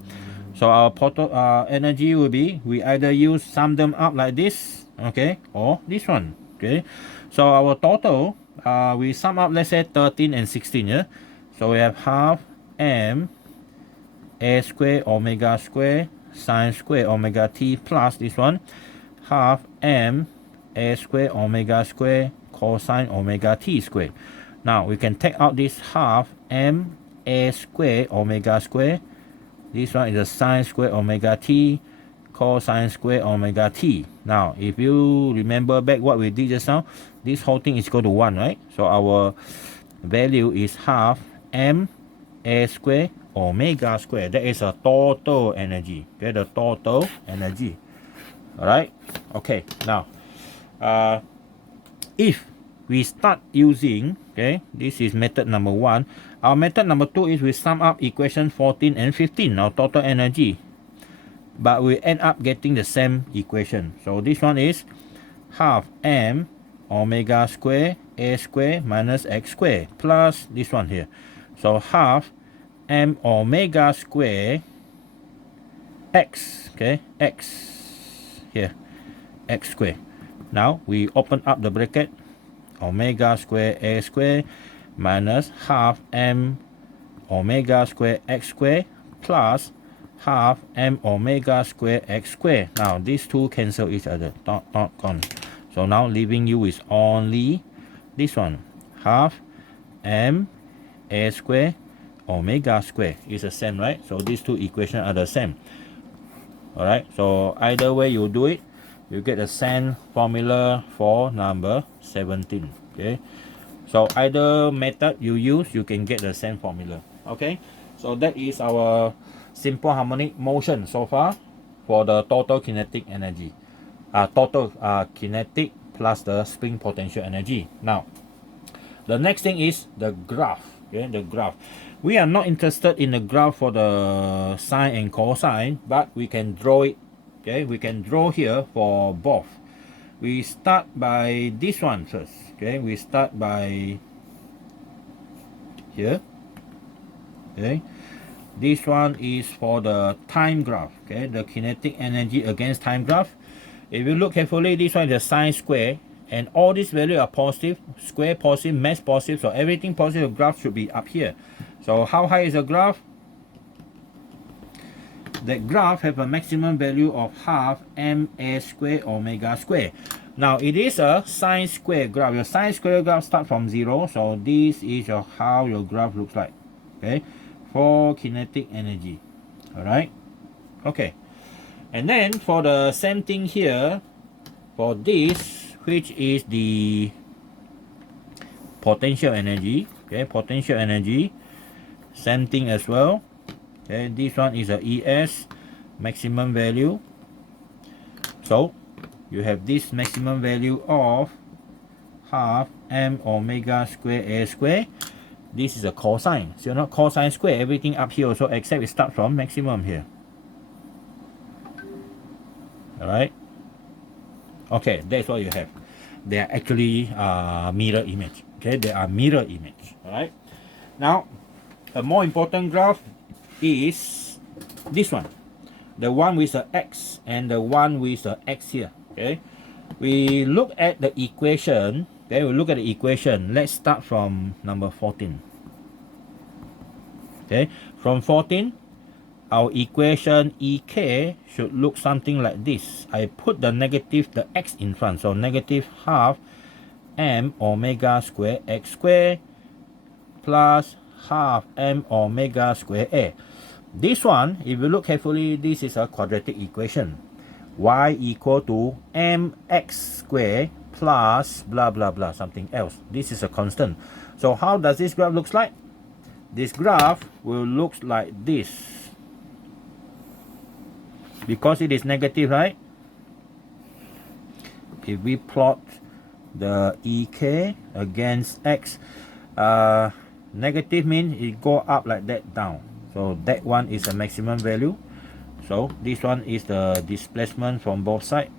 So our total energy will be, we either use sum them up like this, okay, or this one. Okay, so our total, we sum up, let's say 13 and 16. Yeah, so we have half m a square omega square sine square omega t plus this one half m a square omega square cosine omega t square. Now we can take out this half m a square omega square. This one is a sine square omega t cosine square omega t. Now if you remember back what we did just now, this whole thing is equal to 1, right? So our value is half m a square omega square. That is a total energy. Okay, the total energy. All right. Okay. Now, if we start using, okay, this is method number 1. Our method number 2 is we sum up equation 14 and 15. Our total energy, but we end up getting the same equation. So this one is half m omega square a square minus x square plus this one here. So half m omega square x, okay, x here, x square. Now we open up the bracket, omega square a square minus half m omega square x square plus half m omega square x square. Now these two cancel each other, gone. So now leaving you is only this one, half m a square omega square is the same, right? So these two equations are the same. Alright, so either way you do it, you get the same formula for number 17. Okay, so either method you use, you can get the same formula. Okay, so that is our simple harmonic motion so far for the total kinetic energy. Total kinetic plus the spring potential energy. Now, the next thing is the graph. Okay, the graph. We are not interested in the graph for the sine and cosine, but we can draw it. Okay, we can draw here for both. We start by this one first. Okay, we start by here. Okay, this one is for the time graph. Okay, the kinetic energy against time graph. If you look carefully, this one is a sine square, and all these values are positive, square positive, mass positive, so everything positive. The graph should be up here. So how high is the graph? The graph have a maximum value of half ma square omega square. Now it is a sine square graph. Your sine square graph start from 0, so this is how your graph looks like. Okay, for kinetic energy. Alright, okay. And then for the same thing here, for this, which is the potential energy. Okay, potential energy, same thing as well. Okay, this one is a ES maximum value. So you have this maximum value of half m omega square a square. This is a cosine. So not cosine square, everything up here also, except it starts from maximum here. Alright, okay, that's what you have. They are actually mirror image. Okay, they are mirror image. Alright, now a more important graph is this one, the one with the x and the one with the x here. Okay, we look at the equation. Okay, we look at the equation. Let's start from number 14. Okay, from 14, our equation EK should look something like this. I put the negative, the x in front, so negative half m omega square x square plus half m omega square a. This one, if you look carefully, this is a quadratic equation. Y equal to mx square plus blah blah blah something else. This is a constant. So how does this graph looks like? This graph will look like this. Because it is negative, right? If we plot the EK against x, negative means it go up like that down. So that one is a maximum value. So this one is the displacement from both sides.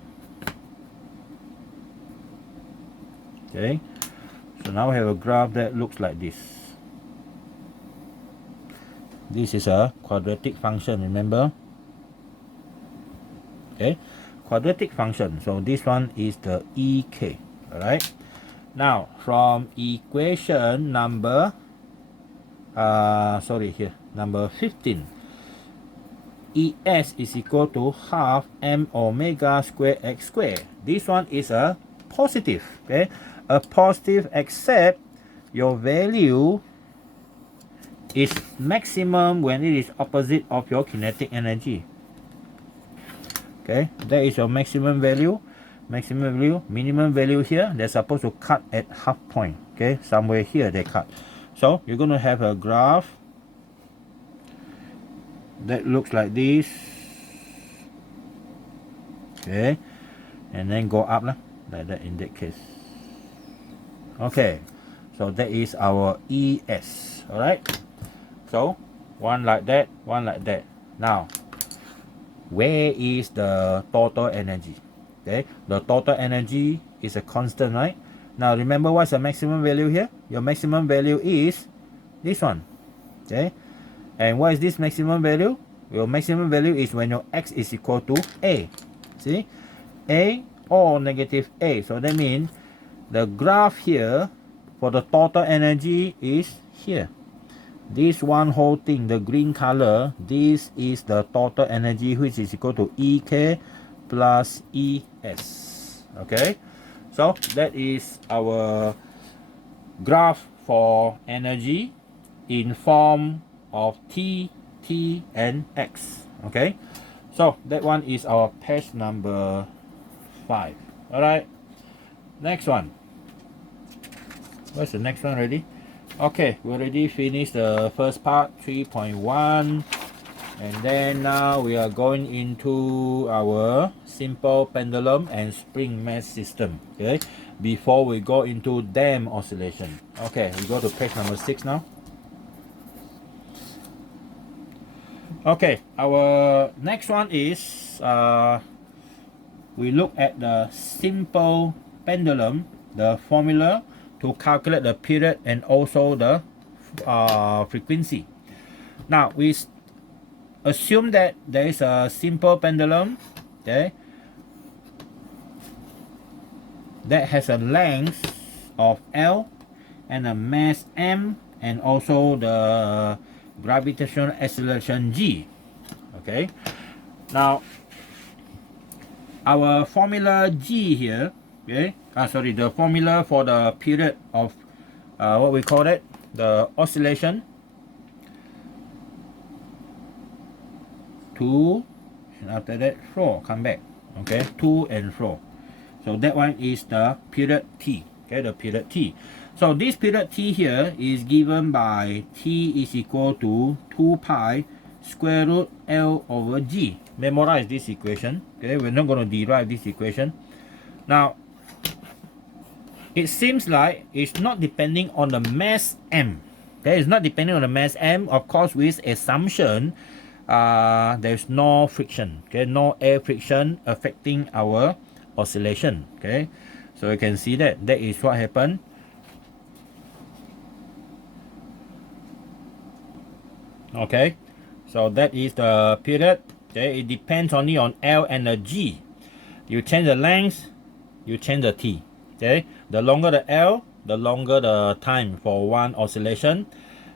Okay. So now we have a graph that looks like this. This is a quadratic function, remember? Okay, quadratic function. So this one is the EK. Alright. Now from equation number number 15, ES is equal to half m omega square x square. This one is a positive. Okay, a positive, except your value is maximum when it is opposite of your kinetic energy. Okay, that is your maximum value. Maximum value, minimum value here, they're supposed to cut at half point. Okay, somewhere here they cut. So you're going to have a graph that looks like this. Okay, and then go up like that in that case. Okay, so that is our ES. Alright, so one like that, one like that. Now where is the total energy? Okay, the total energy is a constant, right? Now remember what's the maximum value here? Your maximum value is this one. Okay, and what is this maximum value? Your maximum value is when your x is equal to a. See, a or negative a. So that means the graph here for the total energy is here. This one whole thing, the green color, this is the total energy, which is equal to EK plus ES. Okay, So that is our graph for energy in form of T, T, and X. Okay, so that one is our page number 5. All right, next one. What's the next one already? Okay, we already finished the first part, 3.1, and then now we are going into our simple pendulum and spring mesh system. Okay, before we go into dam oscillation. Okay, we go to page number 6 now. Okay, our next one is we look at the simple pendulum, the formula to calculate the period and also the frequency. Now we assume that there is a simple pendulum, okay, that has a length of L and a mass M and also the gravitational acceleration G. Okay, now our formula G here, okay, sorry, the formula for the period of what we call it, the oscillation, 2 and after that 4, come back, okay, 2 and 4. So that one is the period T, okay, the period T. So this period T here is given by T is equal to 2 pi square root L over G. Memorize this equation, okay, we're not going to derive this equation. Now it seems like it's not depending on the mass M, okay, it's not depending on the mass M, of course, with assumption there's no friction, okay, no air friction affecting our oscillation. Okay, so you can see that is what happened. Okay, so that is the period. Okay, it depends only on L and the G. You change the length, you change the T. Okay, the longer the L, the longer the time for one oscillation.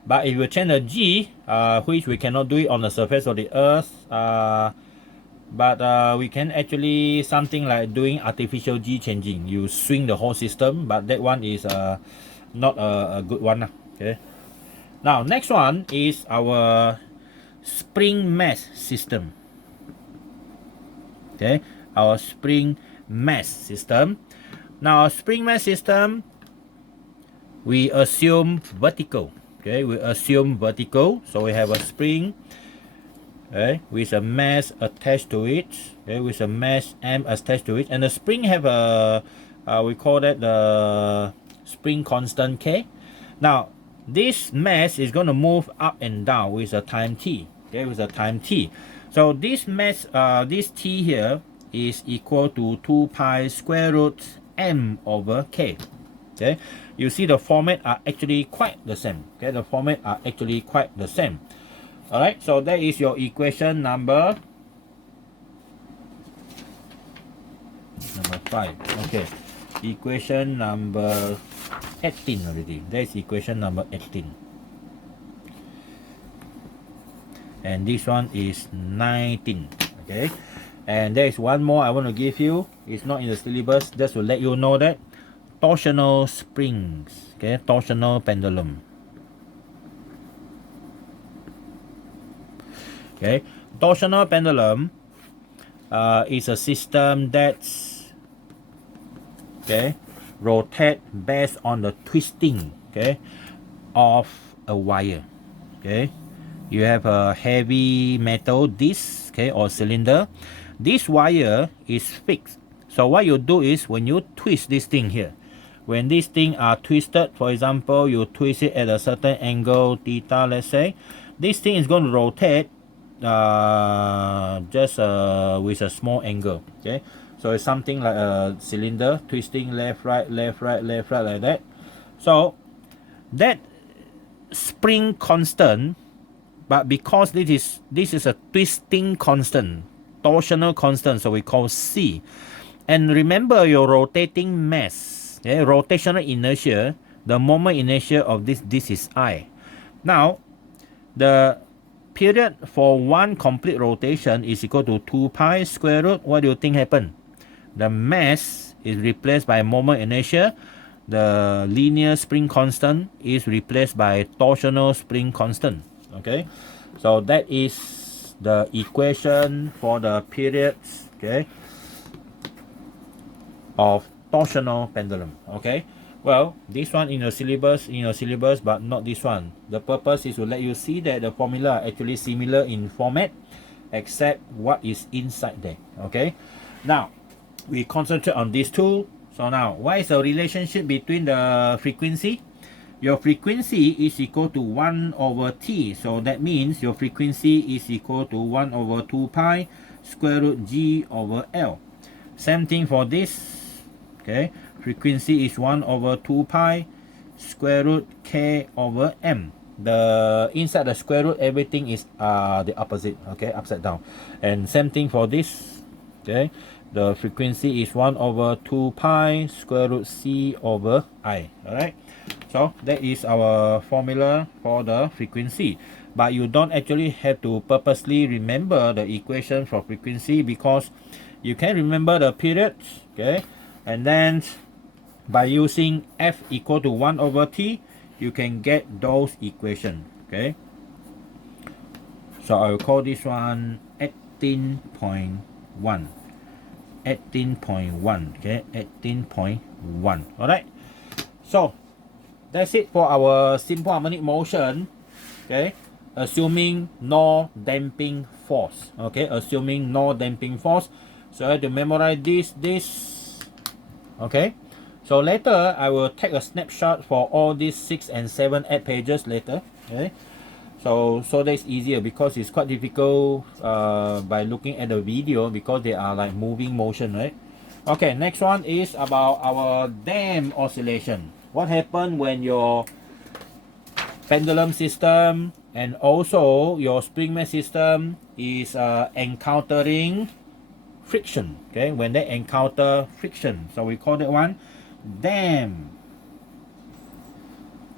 But if you change the G, which we cannot do it on the surface of the earth, but we can actually something like doing artificial G changing. You swing the whole system, but that one is not a good one. Okay. Now next one is our spring mesh system. Okay, our spring mesh system. Now our spring mesh system, we assume vertical. Okay, we assume vertical. So we have a spring, okay, with a mesh attached to it, okay, with a mesh M attached to it, and the spring have a we call that the spring constant K. Now this mesh is going to move up and down with a time T, okay, with a time T. So this mesh, this T here is equal to 2 pi square root M over K. Okay, you see the format are actually quite the same. Okay, the format are actually quite the same. All right, so that is your equation number 5. Okay, equation number 18 already. That is equation number 18. And this one is 19. Okay, and there is one more I want to give you. It's not in the syllabus, just to let you know that torsional springs, okay, torsional pendulum. Okay, torsional pendulum is a system that's, okay, rotate based on the twisting, okay, of a wire. Okay, you have a heavy metal disc, okay, or cylinder. This wire is fixed. So what you do is when you twist this thing here, when these things are twisted, for example, you twist it at a certain angle, theta, let's say, this thing is going to rotate just with a small angle. Okay, so it's something like a cylinder twisting left, right, left, right, left, right, like that. So that spring constant, but because this is a twisting constant, torsional constant, so we call C. And remember your rotating mass, okay, rotational inertia, the moment inertia of this is I. Now the period for one complete rotation is equal to 2 pi square root. What do you think happened? The mass is replaced by moment inertia. The linear spring constant is replaced by torsional spring constant. Okay, so that is the equation for the periods, okay, of torsional pendulum. Okay, well, this one in your syllabus, but not this one. The purpose is to let you see that the formula are actually similar in format, except what is inside there. Okay, now we concentrate on these two. So now, what is the relationship between the frequency? Your frequency is equal to 1 over t. So that means your frequency is equal to 1 over 2 pi square root g over L. Same thing for this. Okay, frequency is 1 over 2 pi square root k over m. The inside the square root, everything is the opposite. Okay, upside down. And same thing for this. Okay, the frequency is 1 over 2 pi square root c over I. Alright, so that is our formula for the frequency. But you don't actually have to purposely remember the equation for frequency, because you can remember the periods. Okay, and then by using f equal to 1 over t, you can get those equations. Okay, so I will call this one 18.1. 18.1. Okay, 18.1. Alright, so that's it for our simple harmonic motion. Okay, assuming no damping force. Okay, assuming no damping force. So I have to memorize this. Okay, so later I will take a snapshot for all these 6 and 7, 8 pages later. Okay, so that's easier, because it's quite difficult by looking at the video, because they are like moving motion, right? Okay, next one is about our dam oscillation. What happens when your pendulum system and also your spring mass system is encountering friction? Okay, when they encounter friction, so we call that one dam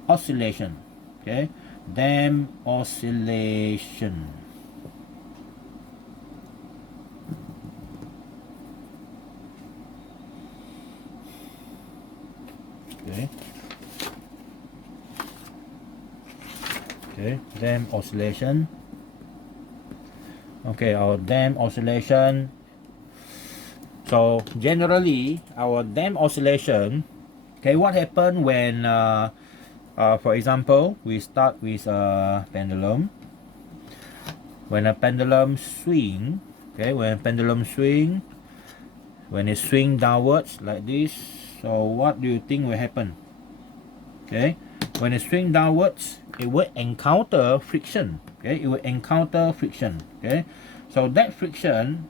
oscillation. Okay, dam oscillation. Okay. Okay, dam oscillation. Okay, our dam oscillation. So generally, our dam oscillation. Okay, what happened when for example, we start with a pendulum. When a pendulum swing, okay, when it swing downwards like this, so what do you think will happen? Okay, when it swing downwards, it will encounter friction. Okay, it will encounter friction. Okay, so that friction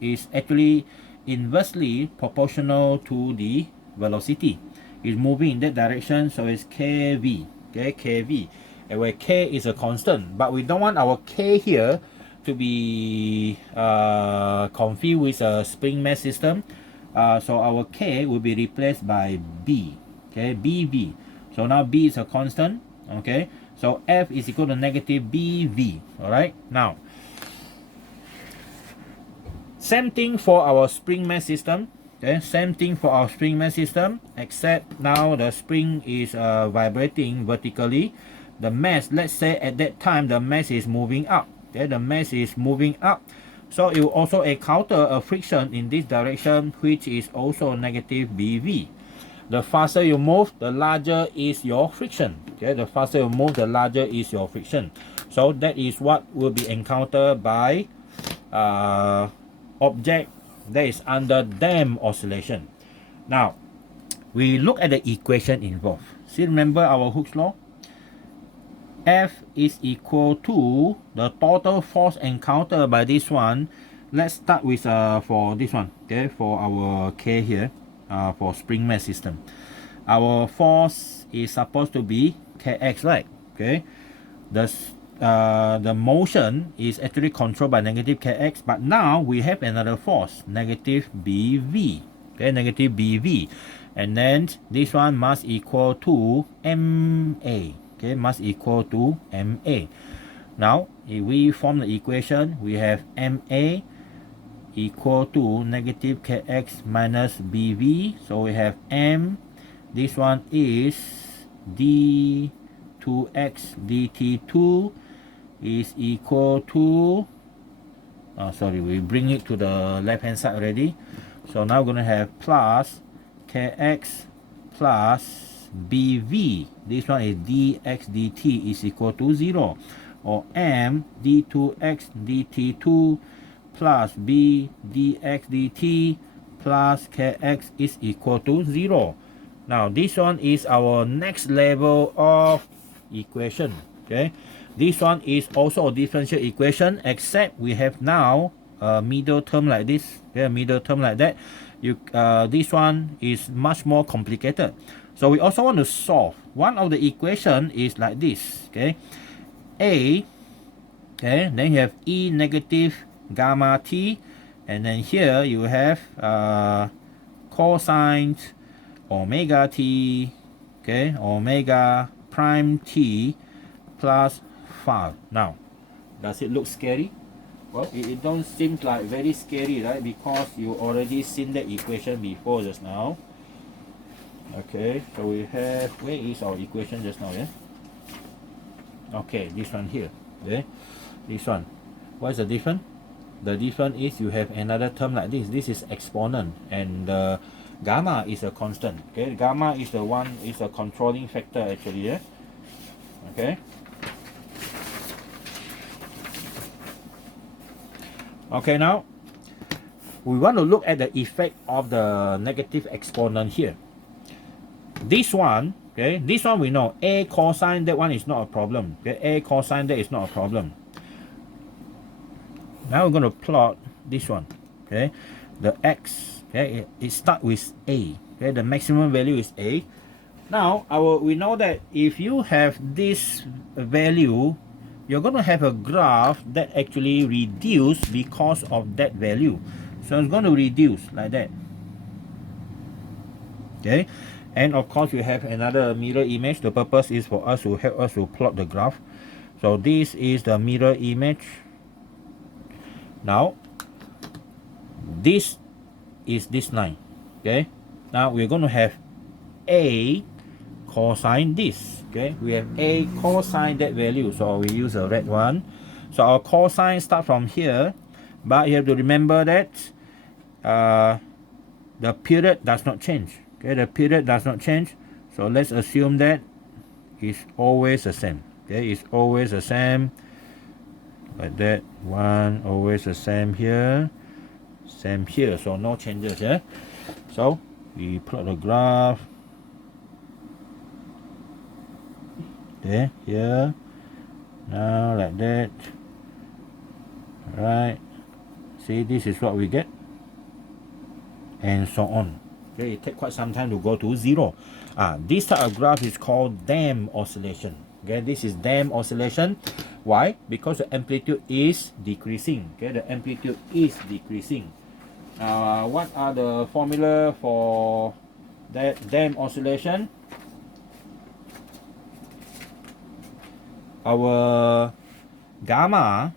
is actually inversely proportional to the velocity. Is moving in that direction, so it's kV. Okay, kV, and where k is a constant, but we don't want our k here to be confused with a spring mass system. So our k will be replaced by b. Okay, bv. So now b is a constant. Okay, so f is equal to negative bv. All right, now same thing for our spring mass system. Okay, same thing for our spring mass system, except now the spring is vibrating vertically. The mass, let's say at that time, the mass is moving up. Okay, the mass is moving up. So it will also encounter a friction in this direction, which is also negative BV. The faster you move, the larger is your friction. Okay, the faster you move, the larger is your friction. So that is what will be encountered by object that is under dam oscillation. Now, we look at the equation involved. See, remember our Hooke's law? F is equal to the total force encountered by this one. Let's start with for this one. Okay, for our K here, for spring mass system, our force is supposed to be Kx, right? Okay, the motion is actually controlled by negative Kx, but now we have another force, negative Bv. Okay, negative Bv, and then this one must equal to Ma. Okay, must equal to Ma. Now, if we form the equation, we have Ma equal to negative kx minus bv. So we have m, this one is d2x dt2 is equal to, sorry, we bring it to the left hand side already. So now we're going to have plus kx plus bv. This one is dx dt is equal to 0. Or m d2x dt2 plus b dx dt plus kx is equal to 0. Now this one is our next level of equation. Okay, this one is also a differential equation, except we have now a middle term like this. Okay, a middle term like that. This one is much more complicated. So we also want to solve. One of the equation is like this. Okay, a, okay, then you have e negative gamma t, and then here you have cosine omega t, okay, omega prime t plus 5. Now, does it look scary? Well, it don't seem like very scary, right? Because you already seen that equation before just now. Okay, so we have, where is our equation just now? Yeah. Okay, this one here. Okay, this one. What's the difference? The difference is you have another term like this. This is exponent, and gamma is a constant. Okay, gamma is the one, is a controlling factor actually. Yeah. Okay. Okay, now we want to look at the effect of the negative exponent here. This one, okay, this one we know a cosine, that one is not a problem. Okay, a cosine, that is not a problem. Now we're going to plot this one. Okay, the x, okay, it starts with a. Okay, the maximum value is a. Now we know that if you have this value, you're going to have a graph that actually reduce because of that value. So it's going to reduce like that. Okay, and of course you have another mirror image. The purpose is for us to help us to plot the graph. So this is the mirror image. Now this is this line. Okay, now we're going to have a cosine this. Okay, we have a cosine that value, so we use a red one. So our cosine start from here, but you have to remember that the period does not change. Okay, the period does not change, so let's assume that it's always the same. Okay, it's always the same like that. One always the same here, so no changes. Yeah, so we plot the graph. Okay, here, now like that. Right, see, this is what we get, and so on. Okay, it takes quite some time to go to 0. This type of graph is called damped oscillation. Okay, this is damped oscillation. Why? Because the amplitude is decreasing. Okay, the amplitude is decreasing. What are the formula for that damped oscillation? Our gamma,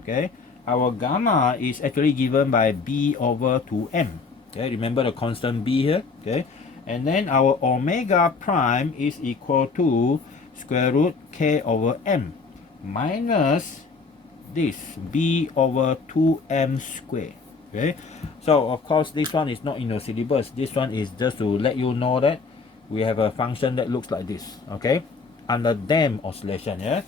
okay, our gamma is actually given by b over 2m. Okay, remember the constant b here. Okay, and then our omega prime is equal to square root k over m minus this b over 2m squared. Okay, so of course this one is not in your syllabus. This one is just to let you know that we have a function that looks like this. Okay, under damped oscillation. Yeah.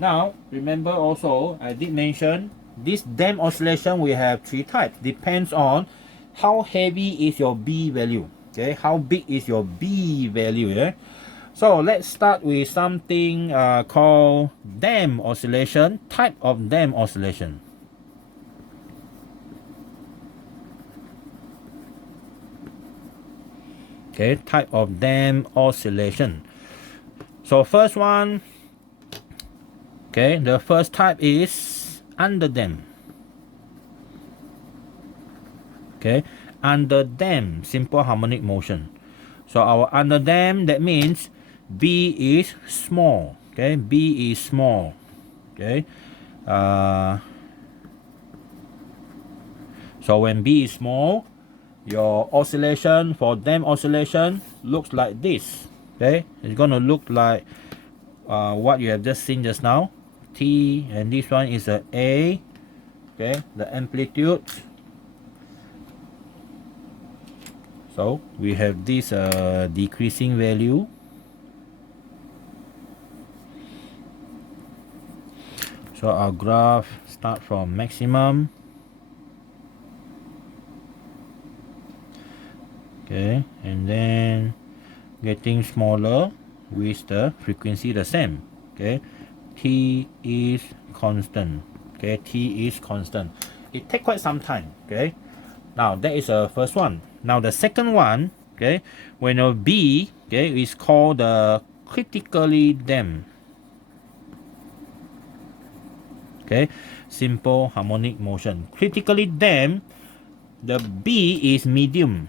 Now remember also I did mention this damped oscillation we have 3 types. Depends on how heavy is your b value. Okay, how big is your b value. Yeah. So let's start with something called damped oscillation. Type of damped oscillation. Okay, type of damped oscillation. So first one, okay, the first type is underdamped. Okay, underdamped simple harmonic motion. So our underdamped, that means b is small. Okay, b is small. So So when B is small, your oscillation for damped oscillation looks like this. Okay, it's gonna look like what you have just seen just now, T, and this one is a A. Okay, the amplitude. So we have this decreasing value. So our graph start from maximum. Okay, and then getting smaller with the frequency the same. Okay, T is constant. Okay, T is constant. It takes quite some time. Okay, now that is the first one. Now the second one, okay, when a B, okay, is called the critically damped. Okay, simple harmonic motion. Critically damped, the B is medium.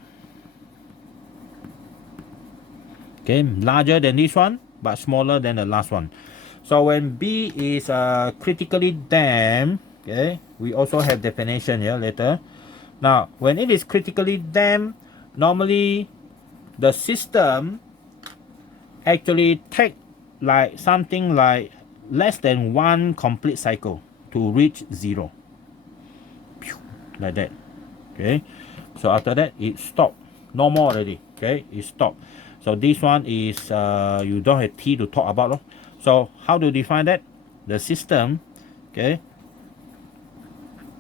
Okay, larger than this one, but smaller than the last one. So when B is critically damped, okay, we also have definition here later. Now, when it is critically damped, normally the system actually take like something like less than one complete cycle to reach zero. Like that. Okay. So after that, it stopped. No more already. Okay, it stopped. So this one is you don't have T to talk about. So how to define that? The system, okay,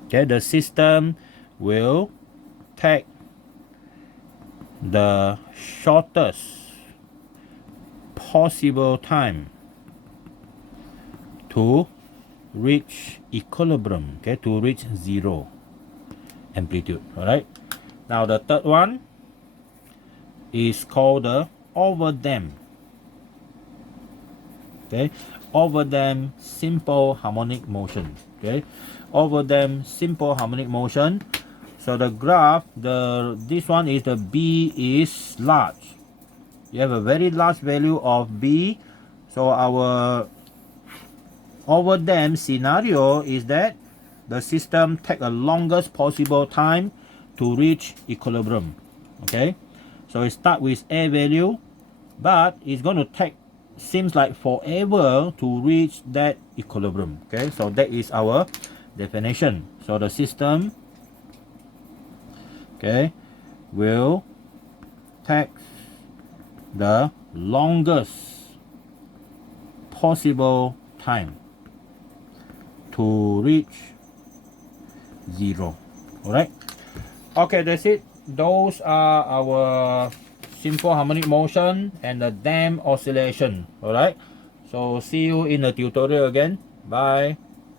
the system will take the shortest possible time to reach equilibrium, okay, to reach zero amplitude. All right. Now the third one is called the overdamped. Okay, overdamped simple harmonic motion. Okay, overdamped simple harmonic motion. So the graph, this one is the B is large. You have a very large value of B. So our overdamped scenario is that the system take the longest possible time to reach equilibrium. Okay, so it start with A value, but it's going to take, seems like forever to reach that equilibrium. Okay, so that is our definition. So the system, okay, will take the longest possible time to reach zero. All right. Okay, that's it. Those are our simple harmonic motion and the damped oscillation. All right. So see you in the tutorial again. Bye.